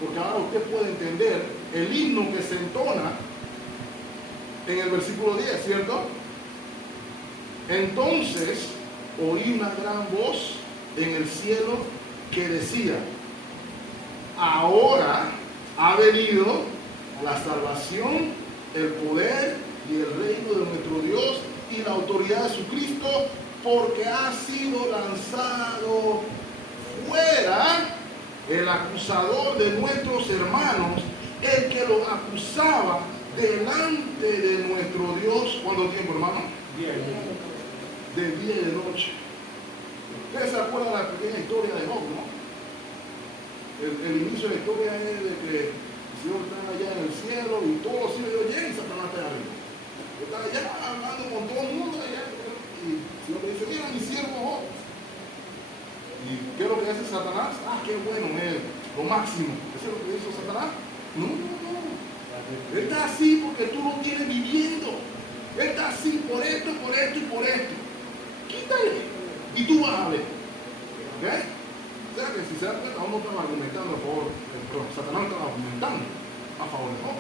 Porque ahora usted puede entender el himno que se entona en el versículo 10, ¿cierto? Entonces oí una gran voz en el cielo que decía, ahora ha venido la salvación, el poder y el reino de nuestro Dios y la autoridad de su Cristo, porque ha sido lanzado fuera el acusador de nuestros hermanos, el que los acusaba delante de nuestro Dios. ¿Cuánto tiempo, hermano? De día y de noche. Ustedes se acuerdan de la pequeña historia de Job, ¿no? El inicio de la historia es de que el Señor está allá en el cielo y todos los hijos de Dios llegan y Satanás está arriba. Está allá hablando con todo el mundo allá, y el Señor le dice, mira mi siervo Job. ¿Y qué es lo que hace Satanás? Qué bueno, es lo máximo. ¿Eso es lo que hizo Satanás? No. Él está así porque tú lo tienes viviendo. Él está así por esto, por esto y por esto. Quítale. Y tú vas a ver. ¿Ok? O sea que si se dan cuenta, uno estaba argumentando a favor, pero Satanás estaba argumentando a favor de Job.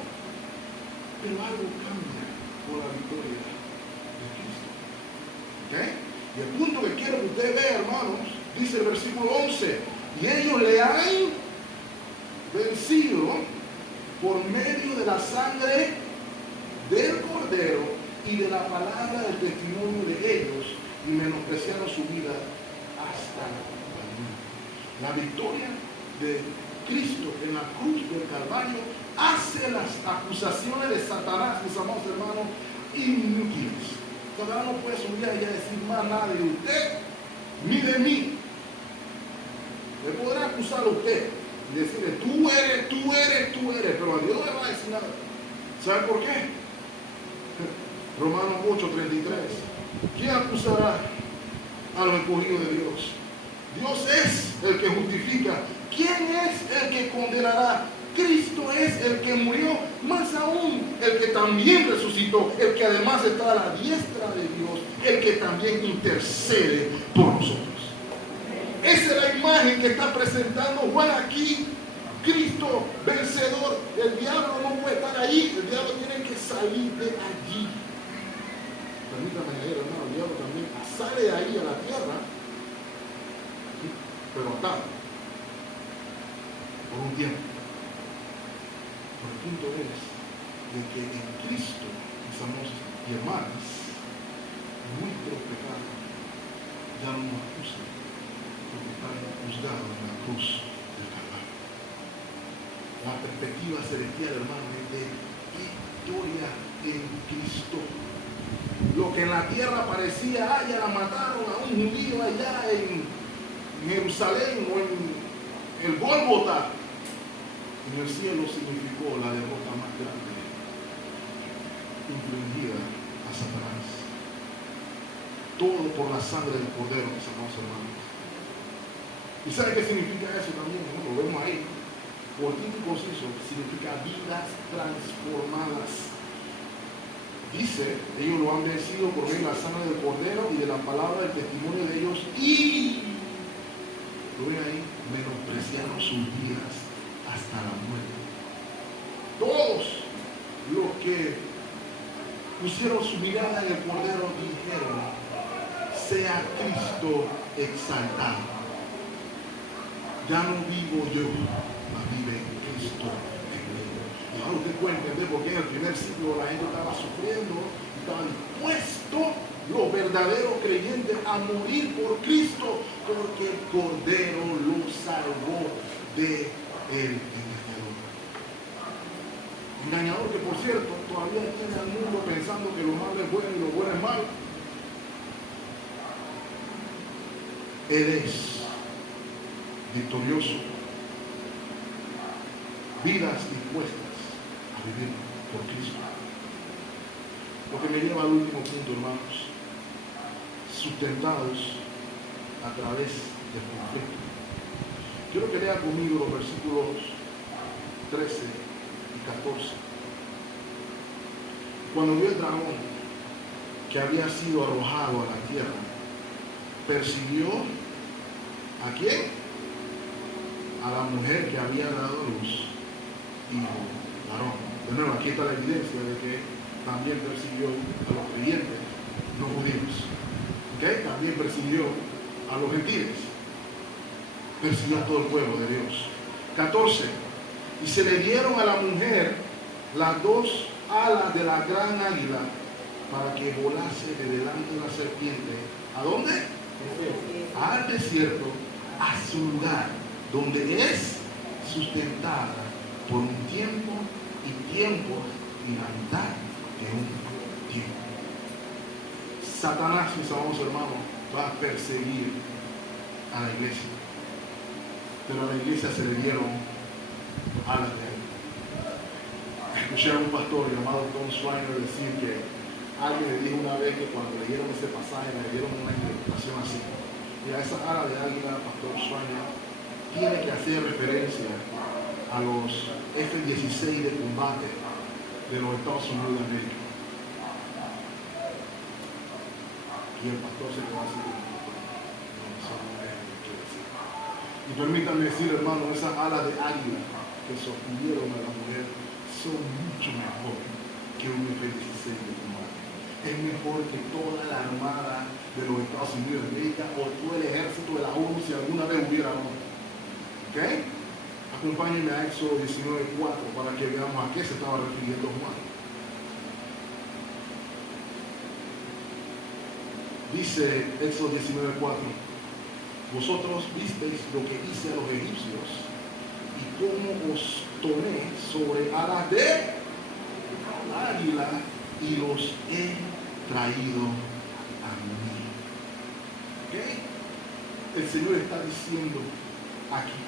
Pero algo cambia por la victoria de Cristo. ¿Ok? Y el punto que quiero que usted vea, hermanos, dice el versículo 11, y ellos le han vencido por medio de la sangre del Cordero y de la palabra del testimonio de ellos, y menospreciaron su vida hasta la muerte. La victoria de Cristo en la cruz del Calvario hace las acusaciones de Satanás, mis amados hermanos, inútiles. Satanás no puede subir allá y decir más nada de usted ni de mí. Le podrá acusar a usted y decirle, tú eres, pero a Dios no le va a decir nada. ¿Sabe por qué? Romanos 8:33. ¿Quién acusará a los escogidos de Dios? Dios es el que justifica. ¿Quién es el que condenará? Cristo es el que murió, más aún el que también resucitó, el que además está a la diestra de Dios, el que también intercede por nosotros. Esa es la imagen que está presentando Juan aquí. Cristo vencedor. El diablo no puede estar ahí, el diablo tiene que salir de allí. Permítame leer, hermano, el diablo también sale de ahí a la tierra, pero atado por un tiempo. Pero el punto es de que en Cristo, mis amados y hermanas, nuestros pecados ya no nos acusan, porque están juzgados en la cruz del Calvario. La perspectiva celestial, hermano, es de victoria en Cristo. Lo que en la tierra parecía, ya la mataron a un judío allá en Jerusalén o en el Gólgota, en el cielo significó la derrota más grande infligida a Satanás. Todo por la sangre del Cordero, mis amados hermanos. ¿Y sabe qué significa eso también? Bueno, lo vemos ahí. Cortito y conciso, significa vidas transformadas. Dice, ellos lo han vencido por medio de la sangre del Cordero y de la palabra del testimonio de ellos, y lo ven ahí, menospreciaron sus vidas hasta la muerte. Todos los que pusieron su mirada en el Cordero dijeron: sea Cristo exaltado. Ya no vivo yo, mas vive Cristo en mí. Y ahora usted puede entender por qué en el primer siglo la gente estaba sufriendo y estaba dispuesto, los verdaderos creyentes, a morir por Cristo, porque el Cordero los salvó del engañador. Engañador que, por cierto, todavía tiene al mundo pensando que lo malo es bueno y lo bueno es malo. Él es victorioso, vidas dispuestas a vivir por Cristo. Lo que me lleva al último punto, hermanos: sustentados a través del conflicto. Quiero que lea conmigo los versículos 13 y 14. Cuando vio el dragón que había sido arrojado a la tierra, persiguió ¿a quién? A la mujer que había dado luz y varón. De nuevo, aquí está la evidencia de que también persiguió a los creyentes no judíos. ¿Okay? También persiguió a los gentiles. Persiguió a todo el pueblo de Dios. 14. Y se le dieron a la mujer las dos alas de la gran águila para que volase de delante de la serpiente. ¿A dónde? Al desierto, a su lugar, donde es sustentada por un tiempo y la mitad de un tiempo. Satanás, mis amados hermanos, va a perseguir a la iglesia, pero a la iglesia se le dieron alas de él. Escuché a un pastor llamado Tom Schreiner decir que alguien le dijo una vez que cuando leyeron ese pasaje le dieron una interpretación así: y a esa ala de águila, pastor Schreiner tiene que hacer referencia a los F-16 de combate de los Estados Unidos de América. Y el pastor se quedó así. Y permítanme decir, hermano, esas alas de águila que sostuvieron a la mujer son mucho mejor que un F-16 de combate. Es mejor que toda la armada de los Estados Unidos de América o todo el ejército de la ONU, si alguna vez hubiera uno. ¿Ok? Acompáñenme a Éxodo 19:4 para que veamos a qué se estaba refiriendo Juan. Dice Éxodo 19:4: vosotros visteis lo que hice a los egipcios y cómo os tomé sobre alas de águila y los he traído a mí. ¿Okay? El Señor está diciendo aquí: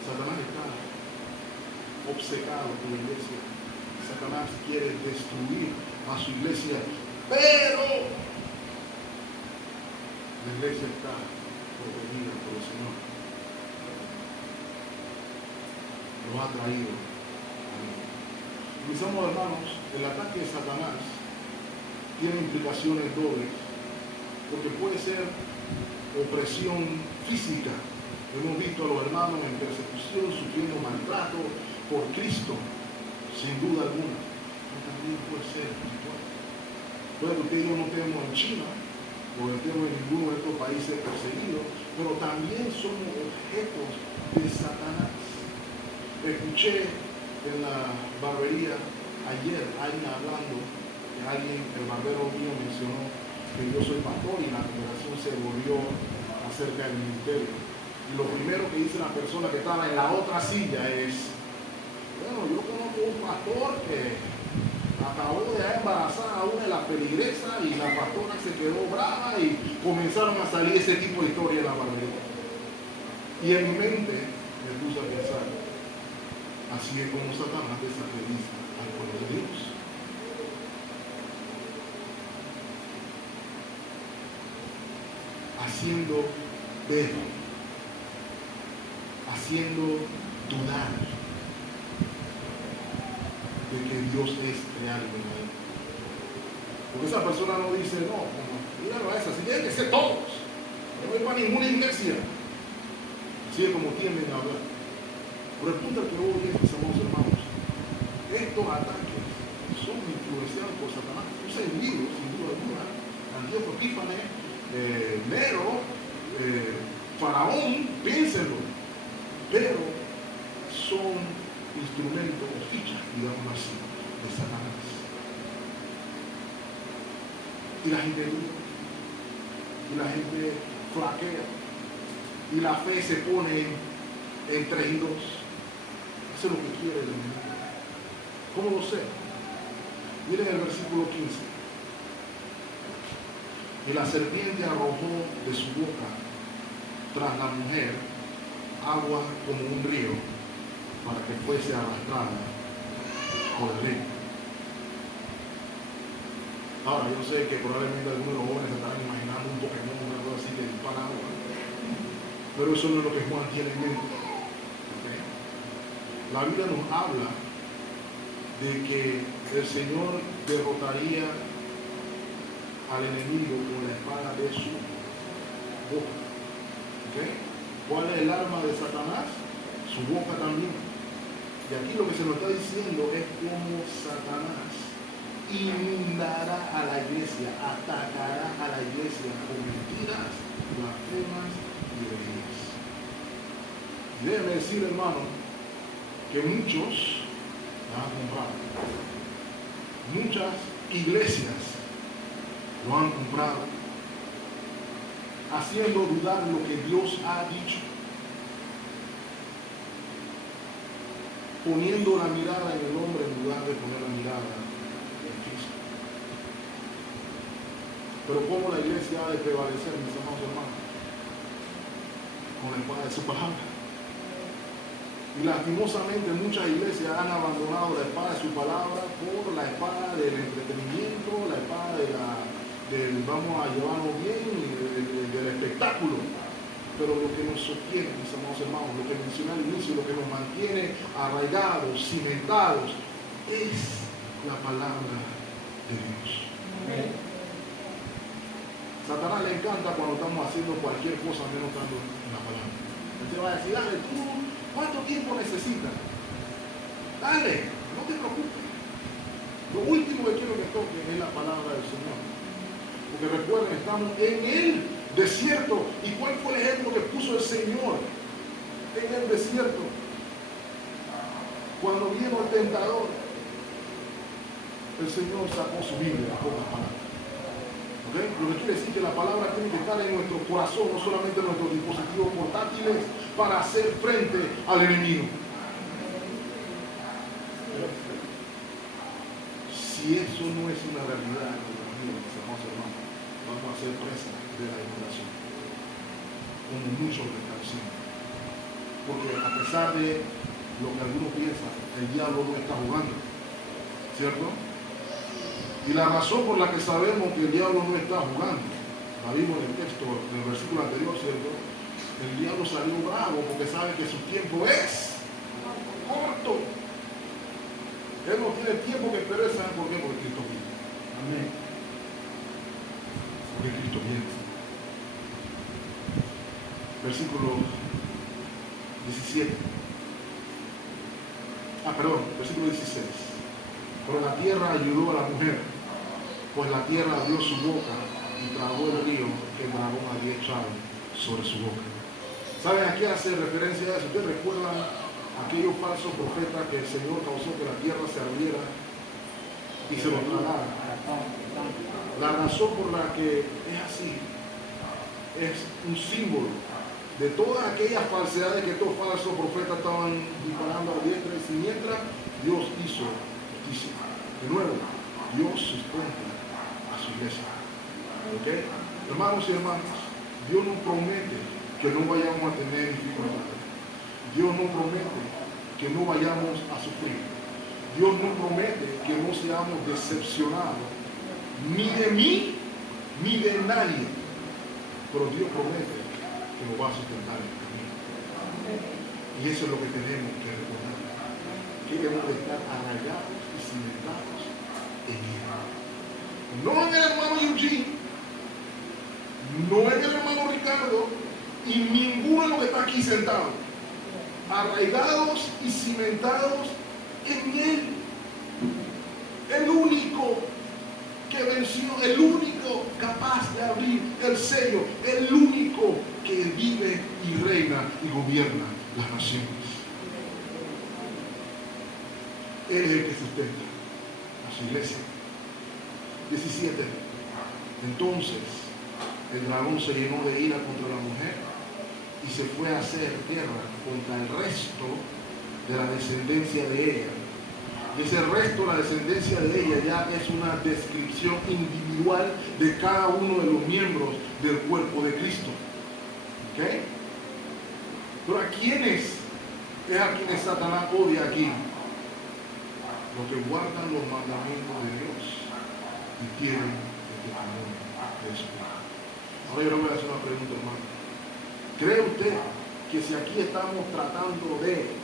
Satanás está obcecado por la iglesia. Satanás quiere destruir a su iglesia, pero la iglesia está protegida por el Señor. Lo ha traído a mí. Mis amados hermanos, el ataque de Satanás tiene implicaciones dobles, porque puede ser opresión física. Hemos visto a los hermanos en persecución, sufriendo maltrato por Cristo, sin duda alguna. Pero también puede ser espiritual. Puede que usted y yo no estemos en China o no estemos en ninguno de estos países perseguidos, pero también somos objetos de Satanás. Escuché en la barbería ayer alguien hablando, que el barbero mío mencionó que yo soy pastor y la conversación se volvió acerca del ministerio. Y lo primero que dice la persona que estaba en la otra silla es: bueno, yo conozco un pastor que acabó de embarazar a una de las feligresas y la pastora se quedó brava y comenzaron a salir ese tipo de historias en la barbería. Y en mi mente me puse a pensar: así es como Satanás desacredita al pueblo de Dios. haciendo ver, haciendo dudar de que Dios es real y verdadero. Porque esa persona no dice, no, míralo a esa, si tienen que ser todos, no voy para ninguna iglesia. Así es como tienden a hablar. Pero el punto que hoy es, mis amados hermanos, estos ataques son influenciados por Satanás. Usa el libro, sin duda alguna. Antíoco Epífanes, Nero, Faraón, piénsenlo. Pero son instrumentos o fichas, digamos así, de Satanás. Y la gente duda, y la gente flaquea, y la fe se pone en 3 y 2. Eso es lo que quiere el enemigo. ¿Cómo lo sé? Miren el versículo 15. Y la serpiente arrojó de su boca tras la mujer agua como un río para que fuese arrastrada por el río. Ahora, yo sé que probablemente algunos de los jóvenes se estarán imaginando un Pokémon o algo así que dispara agua, pero eso no es lo que Juan tiene en mente. ¿Okay? La Biblia nos habla de que el Señor derrotaría al enemigo con la espada de su boca. ¿Okay? ¿Cuál es el arma de Satanás? Su boca también. Y aquí lo que se nos está diciendo es cómo Satanás inundará a la iglesia, atacará a la iglesia con mentiras, blasfemas y herejías. Y déjeme decir, hermano, que muchos la han comprado. Muchas iglesias lo han comprado, haciendo dudar lo que Dios ha dicho, poniendo la mirada en el hombre en lugar de poner la mirada en Cristo. Pero ¿cómo la iglesia ha de prevalecer, mis amados hermanos? Con la espada de su palabra. Y lastimosamente muchas iglesias han abandonado la espada de su palabra por la espada del entretenimiento, la espada del vamos a llevarnos bien y del espectáculo. Pero lo que nos sostiene, mis amados hermanos, lo que mencioné al inicio, lo que nos mantiene arraigados, cimentados, es la palabra de Dios. Amén. Satanás le encanta cuando estamos haciendo cualquier cosa menos estando en la palabra. Él te va a decir, dale, tú, ¿cuánto tiempo necesitas? Dale, no te preocupes. Lo último que quiero que toques es la palabra del Señor. Porque recuerden, estamos en el desierto. ¿Y cuál fue el ejemplo que puso el Señor en el desierto? Cuando vino el tentador, el Señor sacó su Biblia, a pocas palabras. ¿Okay? Lo que quiere decir que la palabra tiene que estar en nuestro corazón, no solamente en nuestros dispositivos portátiles, para hacer frente al enemigo. Si eso no es una realidad, vamos a ser presa de la ignorancia, como muchos lo están haciendo. Porque a pesar de lo que algunos piensan, el diablo no está jugando, ¿cierto? Y la razón por la que sabemos que el diablo no está jugando, la vimos en el texto, en el versículo anterior, ¿cierto? El diablo salió bravo porque sabe que su tiempo es corto. Él no tiene tiempo que esperar, ¿saben por qué? Porque Cristo viene. Amén. Porque Cristo viene. Versículo 17. Versículo 16. Pero la tierra ayudó a la mujer, pues la tierra abrió su boca y tragó el río que el dragón había echado sobre su boca. ¿Saben a qué hace referencia a eso? Ustedes recuerdan aquellos falsos profetas que el Señor causó que la tierra se abriera y se los tragara. La razón por la que es así es un símbolo de todas aquellas falsedades que estos falsos profetas estaban disparando a diestra y siniestra. Dios hizo justicia. De nuevo, Dios sustenta a su iglesia. ¿Okay? Hermanos y hermanas, Dios no promete que no vayamos a tener dificultades. Dios no promete que no vayamos a sufrir. Dios no promete que no seamos decepcionados, ni de mí, ni de nadie. pero Dios promete que lo va a sustentar en el camino. Y eso es lo que tenemos que recordar. Que debemos de estar arraigados y cimentados en Él. No en el hermano Eugene, no en el hermano Ricardo, y ninguno de los que está aquí sentado. Arraigados y cimentados en Él. El único que venció, el único capaz de abrir el sello, el único que vive y reina y gobierna las naciones. Él es el que sustenta a su iglesia. 17. Entonces el dragón se llenó de ira contra la mujer y se fue a hacer guerra contra el resto de la descendencia de ella. Y ese resto de la descendencia de ella ya es una descripción individual de cada uno de los miembros del cuerpo de Cristo. ¿Ok? Pero ¿a quiénes es a quienes Satanás odia aquí? Los que guardan los mandamientos de Dios y tienen el testimonio de su palabra. Ahora yo le voy a hacer una pregunta, hermano. ¿Cree usted que si aquí estamos tratando de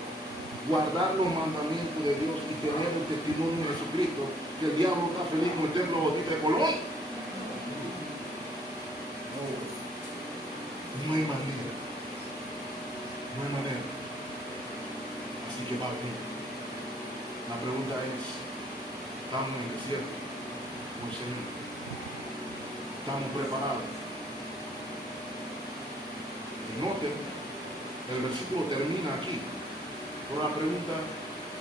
guardar los mandamientos de Dios y tener el testimonio de Jesucristo, que el diablo está feliz con el templo Bautista de Colón? No hay manera. No hay manera. Así que va bien. La pregunta es, ¿estamos en el desierto con el Señor? ¿Estamos preparados? Y noten, el versículo termina aquí. Pero la pregunta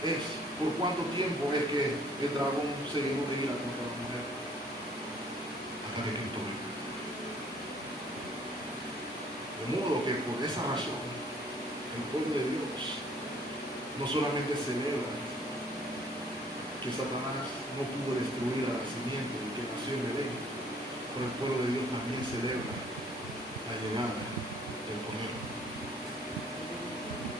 es, ¿por cuánto tiempo es que el dragón se llenó de ira contra la mujer? Hasta que Cristo venga. De modo que por esa razón, el pueblo de Dios no solamente celebra que Satanás no pudo destruir a la simiente que nació en Belén, pero el pueblo de Dios también celebra la llegada del Cordero.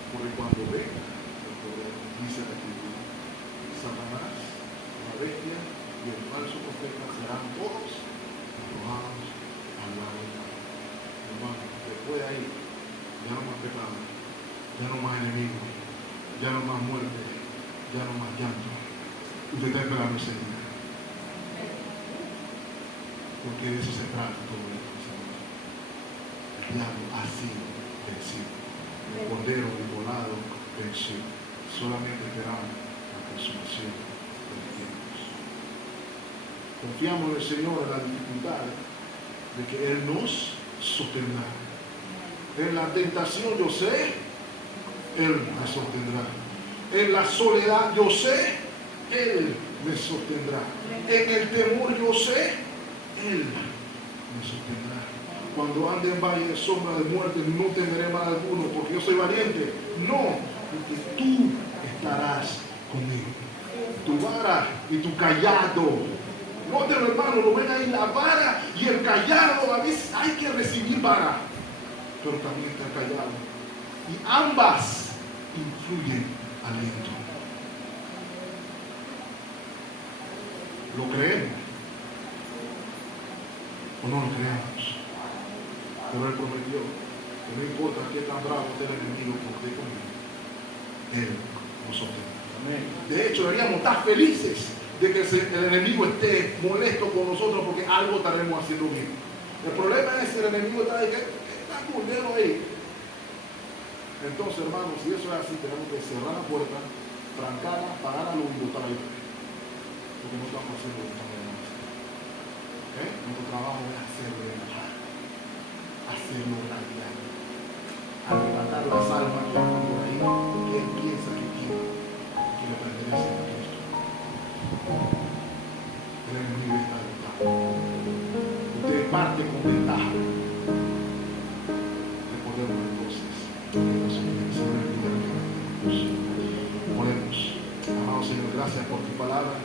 Porque cuando venga el Cordero, dice la Escritura, Satanás, la bestia y el falso profeta serán todos arrojados al lado del mar. Hermano, después de ahí, ya no más pecado, ya no más enemigos, ya no más muerte, ya no más llanto. Usted está esperando ese día. Porque de eso se trata todo esto, Señor. El diablo ha sido vencido. El Cordero inmolado venció. Solamente esperamos la consumación de los tiempos. Confiamos en el Señor en la dificultad de que Él nos sostendrá. En la tentación yo sé, Él me sostendrá. En la soledad yo sé, Él me sostendrá. En el temor yo sé, Él me sostendrá. Cuando ande en valle de sombra de muerte, no temeré mal alguno, porque yo soy valiente. No, porque tú estarás conmigo. Tu vara y tu callado. Nótelo, hermano, lo ven ahí, la vara y el callado. A veces hay que recibir vara, pero también está el callado. Y ambas influyen aliento. ¿Lo creemos o no lo creemos? Pero Él prometió que no importa qué tan bravo esté el enemigo, porque esté conmigo, Él nos sostendrá. De hecho, deberíamos estar felices de que el enemigo esté molesto con nosotros, porque algo estaremos haciendo bien. El problema es que el enemigo está ahí, que está curioso ahí. Entonces, hermanos, si eso es así, tenemos que cerrar la puerta, trancarla, pagar la luz y botar ahí. Porque no estamos haciendo lo que estamos haciendo. Nuestro trabajo es hacerlo realidad. Hacerlo realidad. Arrebatar las almas que andan por ahí, que Él piensa que tiene, que le pertenecen a Cristo. El enemigo está derrotado. Usted parte con ventaja. Recordemos entonces que nos Señor el primero que nos. Oremos. Amado Señor, gracias por tu palabra.